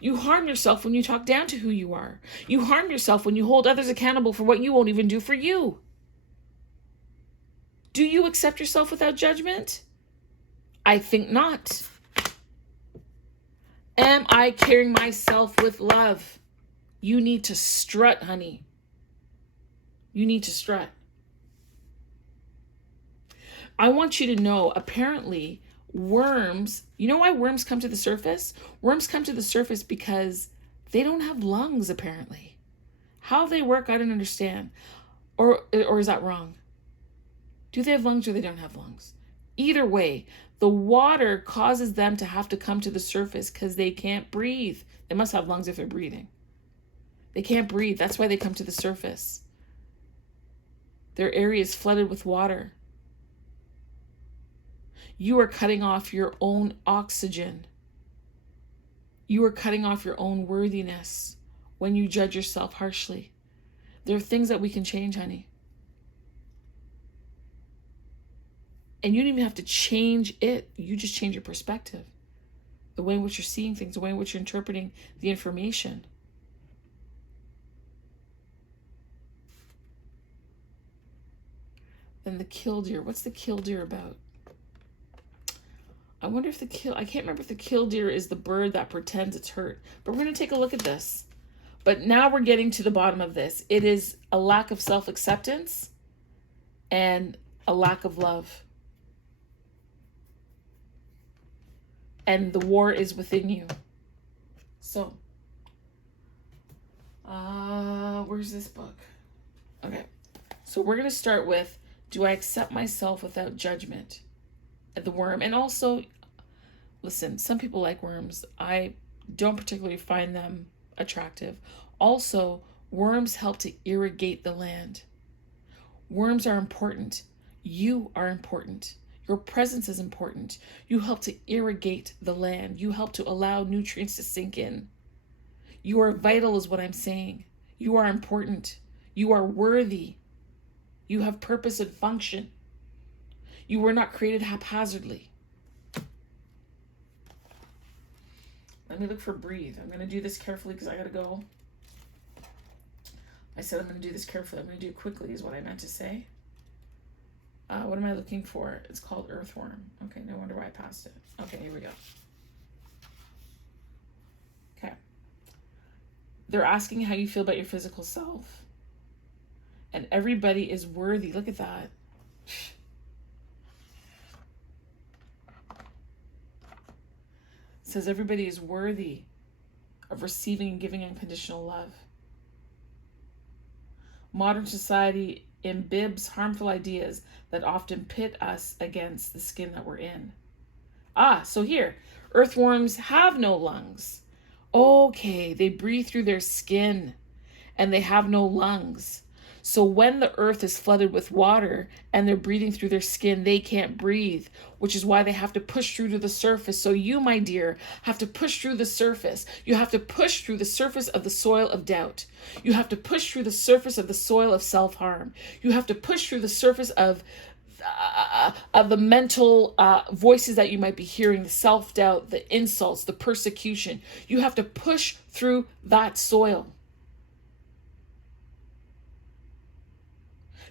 You harm yourself when you talk down to who you are. You harm yourself when you hold others accountable for what you won't even do for you. Do you accept yourself without judgment? I think not. Am I carrying myself with love? You need to strut, honey. You need to strut. I want you to know, apparently, worms, you know why worms come to the surface? Worms come to the surface because they don't have lungs, apparently. How they work, I don't understand. Or is that wrong? Do they have lungs or they don't have lungs? Either way, the water causes them to have to come to the surface because they can't breathe. They must have lungs if they're breathing. They can't breathe. That's why they come to the surface. Their area is flooded with water. You are cutting off your own oxygen. You are cutting off your own worthiness when you judge yourself harshly. There are things that we can change, honey. And you don't even have to change it. You just change your perspective. The way in which you're seeing things, the way in which you're interpreting the information. Then the killdeer. What's the killdeer about? I wonder if I can't remember if the killdeer is the bird that pretends it's hurt. But we're going to take a look at this. But now we're getting to the bottom of this. It is a lack of self-acceptance and a lack of love. And the war is within you. So, where's this book? Okay. So we're going to start with, do I accept myself without judgment? The worm. And also, listen, some people like worms. I don't particularly find them attractive. Also, worms help to irrigate the land. Worms are important. You are important. Your presence is important. You help to irrigate the land. You help to allow nutrients to sink in. You are vital is what I'm saying. You are important. You are worthy. You have purpose and function. You were not created haphazardly. Let me look for breathe. I'm going to do this carefully because I got to go. I said I'm going to do this carefully. I'm going to do it quickly is what I meant to say. What am I looking for? It's called earthworm. Okay, no wonder why I passed it. Okay, here we go. Okay. They're asking how you feel about your physical self. And everybody is worthy. Look at that. It says everybody is worthy of receiving and giving unconditional love. Modern society imbibes harmful ideas that often pit us against the skin that we're in. So here, earthworms have no lungs. Okay, they breathe through their skin and they have no lungs. So when the earth is flooded with water and they're breathing through their skin, they can't breathe, which is why they have to push through to the surface. So you, my dear, have to push through the surface. You have to push through the surface of the soil of doubt. You have to push through the surface of the soil of self-harm. You have to push through the surface of the mental voices that you might be hearing, the self-doubt, the insults, the persecution. You have to push through that soil.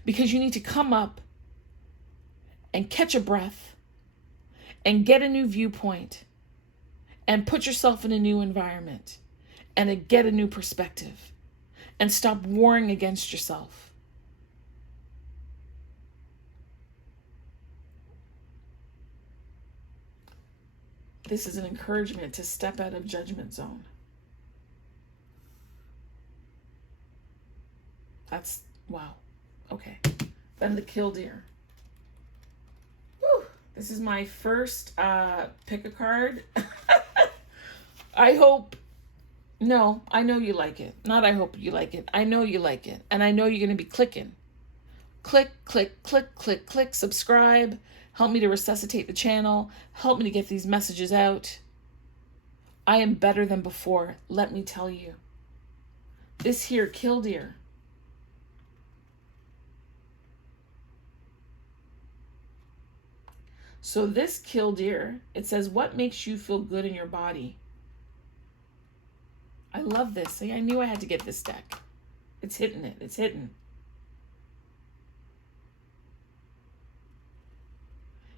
Because you need to come up and catch a breath and get a new viewpoint and put yourself in a new environment and get a new perspective and stop warring against yourself. This is an encouragement to step out of judgment zone. That's, wow. Okay, then the killdeer. Whew. This is my first pick a card. I know you like it. Not I hope you like it. I know you like it. And I know you're going to be clicking. Click, click, click, click, click, subscribe. Help me to resuscitate the channel. Help me to get these messages out. I am better than before, let me tell you. This here, killdeer. So this killdeer, it says, what makes you feel good in your body? I love this. See, I knew I had to get this deck. It's hitting it. It's hitting.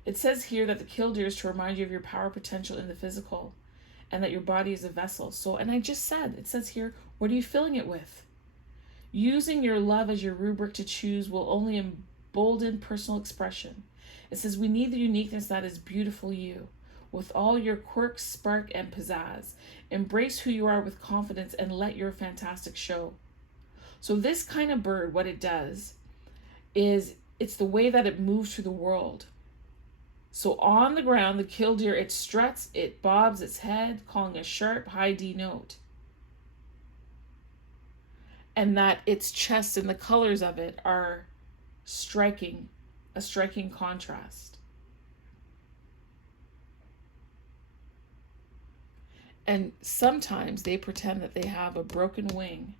It says here that the killdeer is to remind you of your power potential in the physical and that your body is a vessel. So, and I just said, it says here, what are you filling it with? Using your love as your rubric to choose will only embolden personal expression. It says, we need the uniqueness that is beautiful you, with all your quirks, spark, and pizzazz. Embrace who you are with confidence and let your fantastic show. So this kind of bird, what it does is it's the way that it moves through the world. So on the ground, the killdeer, it struts, it bobs its head, calling a sharp high D note. And that its chest and the colors of it are striking. A striking contrast. And sometimes they pretend that they have a broken wing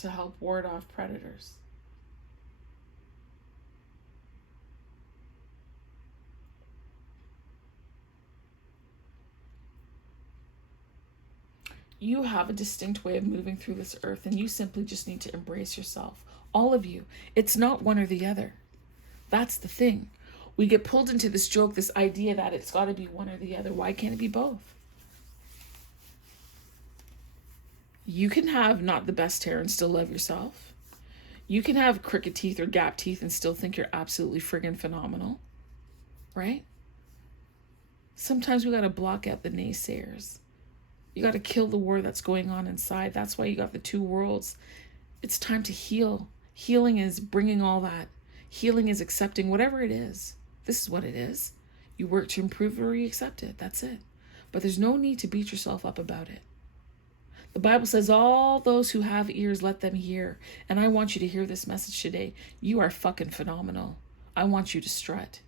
to help ward off predators. You have a distinct way of moving through this earth, and you simply just need to embrace yourself. All of you. It's not one or the other. That's the thing. We get pulled into this joke, this idea that it's got to be one or the other. Why can't it be both? You can have not the best hair and still love yourself. You can have crooked teeth or gap teeth and still think you're absolutely friggin' phenomenal. Right? Sometimes we got to block out the naysayers. You got to kill the war that's going on inside. That's why you got the two worlds. It's time to heal. Healing is bringing all that. Healing is accepting whatever it is. This is what it is. You work to improve it or you accept it. That's it. But there's no need to beat yourself up about it. The Bible says, all those who have ears, let them hear. And I want you to hear this message today. You are fucking phenomenal. I want you to strut.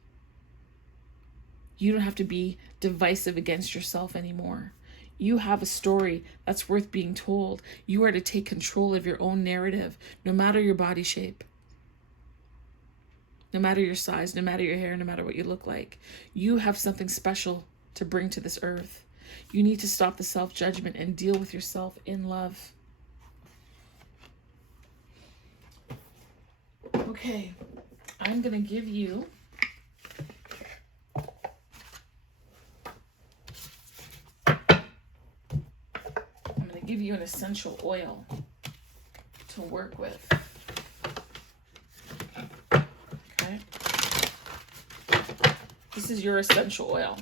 You don't have to be divisive against yourself anymore. You have a story that's worth being told. You are to take control of your own narrative, no matter your body shape, no matter your size, no matter your hair, no matter what you look like. You have something special to bring to this earth. You need to stop the self-judgment and deal with yourself in love. Okay, I'm going to give you an essential oil to work with. Okay. This is your essential oil.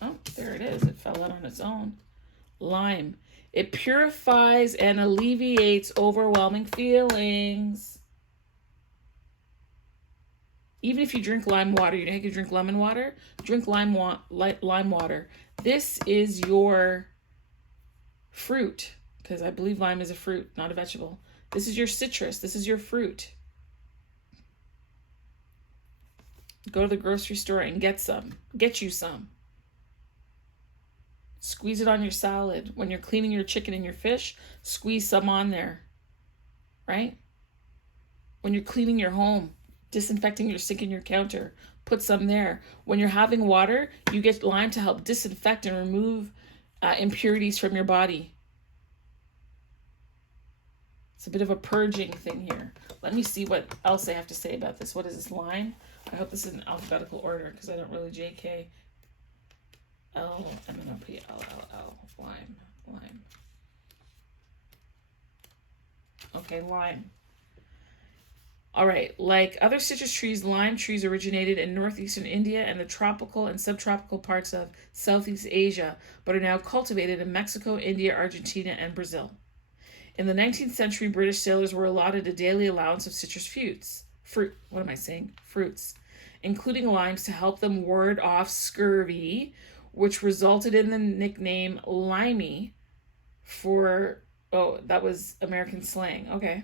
Oh, there it is. It fell out on its own. Lime. It purifies and alleviates overwhelming feelings. Even if you drink lime water, you know how you drink lemon water? Drink lime water. This is your fruit, because I believe lime is a fruit, not a vegetable. This is your citrus. This is your fruit. Go to the grocery store and get some. Get you some. Squeeze it on your salad. When you're cleaning your chicken and your fish, squeeze some on there. Right? When you're cleaning your home, disinfecting your sink and your counter, put some there. When you're having water, you get lime to help disinfect and remove impurities from your body. It's a bit of a purging thing here. Let me see what else I have to say about this. What is this? Lime? I hope this is in alphabetical order because I don't really JK. L, M, N, O, P, L, L, L. Lime. Okay, lime. All right, like other citrus trees, lime trees originated in northeastern India and the tropical and subtropical parts of Southeast Asia, but are now cultivated in Mexico, India, Argentina, and Brazil. In the 19th century, British sailors were allotted a daily allowance of citrus fruits, including limes to help them ward off scurvy, which resulted in the nickname limey that was American slang. Okay.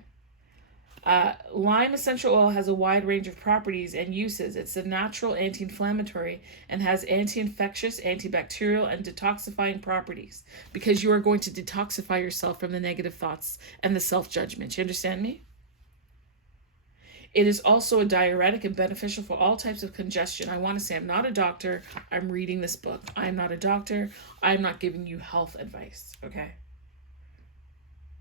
Lime essential oil has a wide range of properties and uses. It's a natural anti-inflammatory and has anti-infectious, antibacterial, and detoxifying properties because you are going to detoxify yourself from the negative thoughts and the self-judgment. You understand me? It is also a diuretic and beneficial for all types of congestion. I want to say I'm not a doctor. I'm reading this book. I'm not a doctor. I'm not giving you health advice, okay?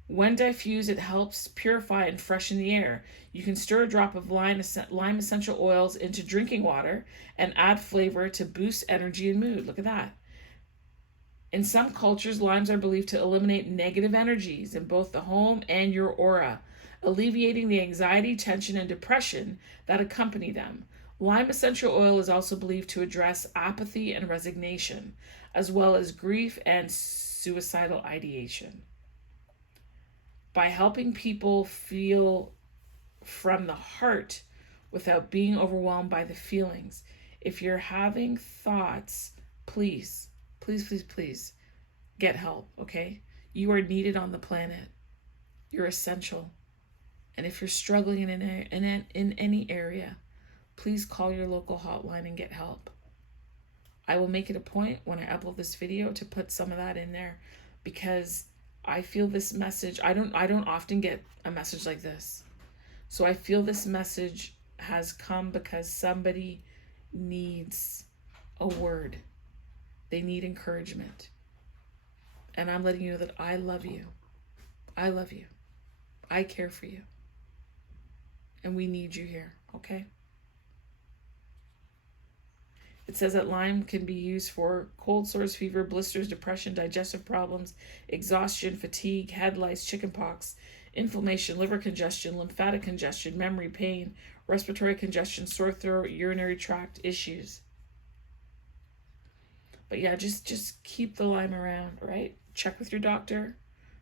When diffused, it helps purify and freshen the air. You can stir a drop of lime essential oils into drinking water and add flavor to boost energy and mood. Look at that. In some cultures, limes are believed to eliminate negative energies in both the home and your aura, alleviating the anxiety, tension, and depression that accompany them. Lime essential oil is also believed to address apathy and resignation, as well as grief and suicidal ideation. By helping people feel from the heart without being overwhelmed by the feelings. If you're having thoughts, please get help, okay? You are needed on the planet. You're essential. And if you're struggling in any area, please call your local hotline and get help. I will make it a point when I upload this video to put some of that in there because I feel this message. I don't often get a message like this. So I feel this message has come because somebody needs a word. They need encouragement. And I'm letting you know that I love you. I love you. I care for you. And we need you here, okay? It says that lime can be used for cold sores, fever, blisters, depression, digestive problems, exhaustion, fatigue, head lice, chickenpox, inflammation, liver congestion, lymphatic congestion, memory, pain, respiratory congestion, sore throat, urinary tract issues. But yeah, just keep the lime around, right? Check with your doctor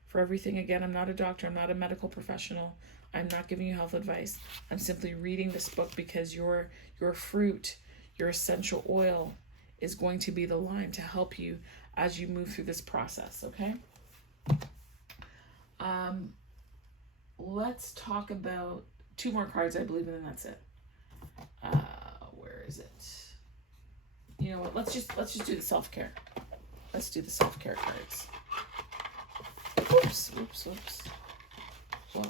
for everything. Again, I'm not a doctor. I'm not a medical professional. I'm not giving you health advice. I'm simply reading this book because your fruit, your essential oil is going to be the lime to help you as you move through this process, okay? Let's talk about 2 more cards, I believe, and then that's it. Where is it? You know what? Let's just do the self-care. Let's do the self-care cards. Oops. Whoa.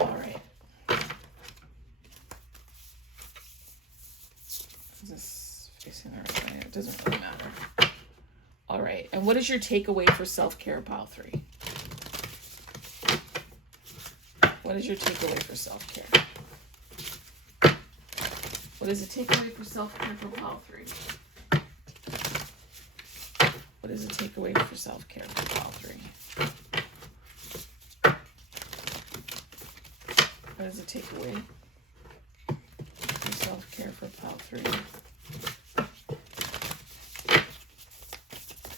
All right. Is this facing the right way? It doesn't really matter. All right. And what is your takeaway for self-care, pile 3? What is your takeaway for self-care? What is the takeaway for self-care for pile 3? What is the takeaway for self-care for pile 3? What is the takeaway for self-care for pile 3?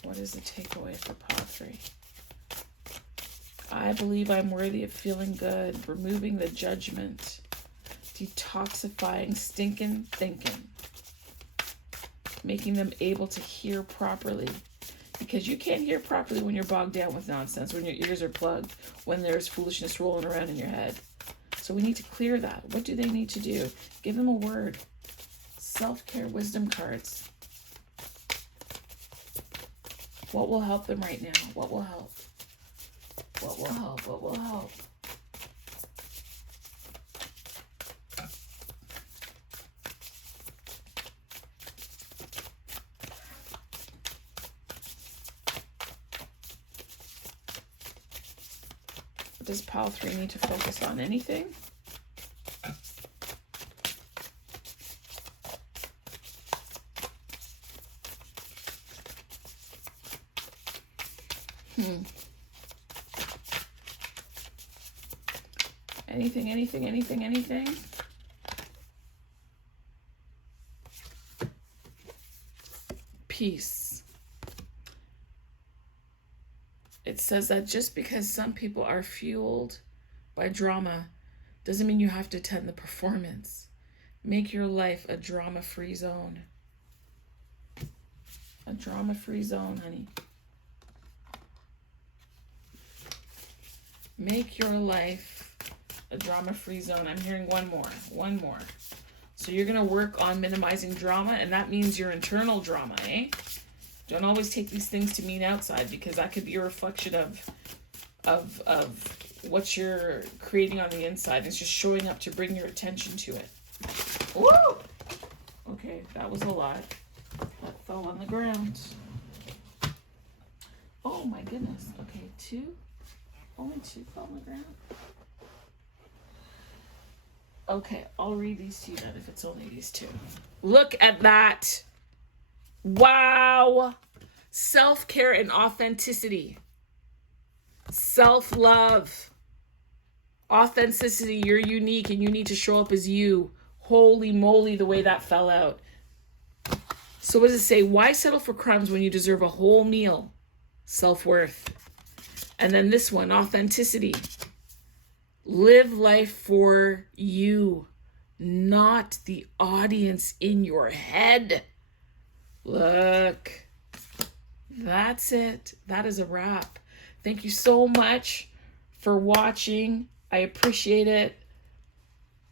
What is the takeaway for pile 3? I believe I'm worthy of feeling good, removing the judgment, detoxifying stinking thinking, making them able to hear properly. Because you can't hear properly when you're bogged down with nonsense, when your ears are plugged, when there's foolishness rolling around in your head. So we need to clear that. What do they need to do? Give them a word. Self-care wisdom cards. What will help them right now? What will help? What will help? What will help? Does pile 3 need to focus on anything? Anything? Peace. It says that just because some people are fueled by drama doesn't mean you have to attend the performance. Make your life a drama-free zone. A drama-free zone, honey. Make your life a drama-free zone. I'm hearing one more. So you're going to work on minimizing drama, and that means your internal drama, eh? Don't always take these things to mean outside, because that could be a reflection of what you're creating on the inside. It's just showing up to bring your attention to it. Woo! Okay, that was a lot. That fell on the ground. Oh my goodness. Okay, 2. Only 2 fell on the ground. Okay, I'll read these to you then if it's only these 2. Look at that. Wow. Self-care and authenticity. Self-love. Authenticity. You're unique and you need to show up as you. Holy moly, the way that fell out. So what does it say? Why settle for crumbs when you deserve a whole meal? Self-worth. And then this one, authenticity. Live life for you, not the audience in your head. Look, that's it. That is a wrap. Thank you so much for watching. I appreciate it.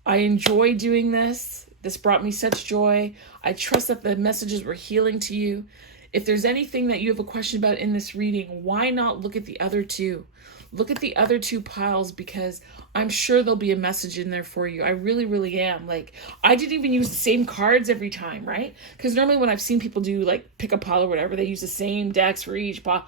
I enjoy doing this. This brought me such joy. I trust that the messages were healing to you. If there's anything that you have a question about in this reading, why not look at the other two? Look at the other two piles, because I'm sure there'll be a message in there for you. I really, really am. Like, I didn't even use the same cards every time, right? Because normally when I've seen people do like pick a pile or whatever, they use the same decks for each pile.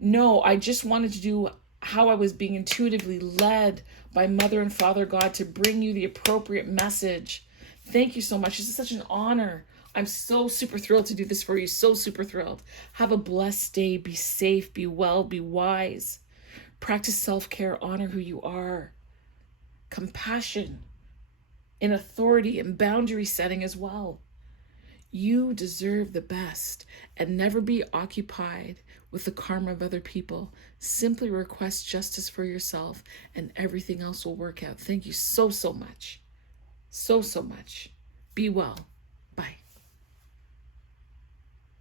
No, I just wanted to do how I was being intuitively led by Mother and Father God to bring you the appropriate message. Thank you so much. This is such an honor. I'm so super thrilled to do this for you. So super thrilled. Have a blessed day. Be safe, be well, be wise. Practice self-care. Honor who you are. Compassion in authority and boundary setting as well. You deserve the best, and never be occupied with the karma of other people. Simply request justice for yourself and everything else will work out. Thank you so, so much. So, so much. Be well. Bye.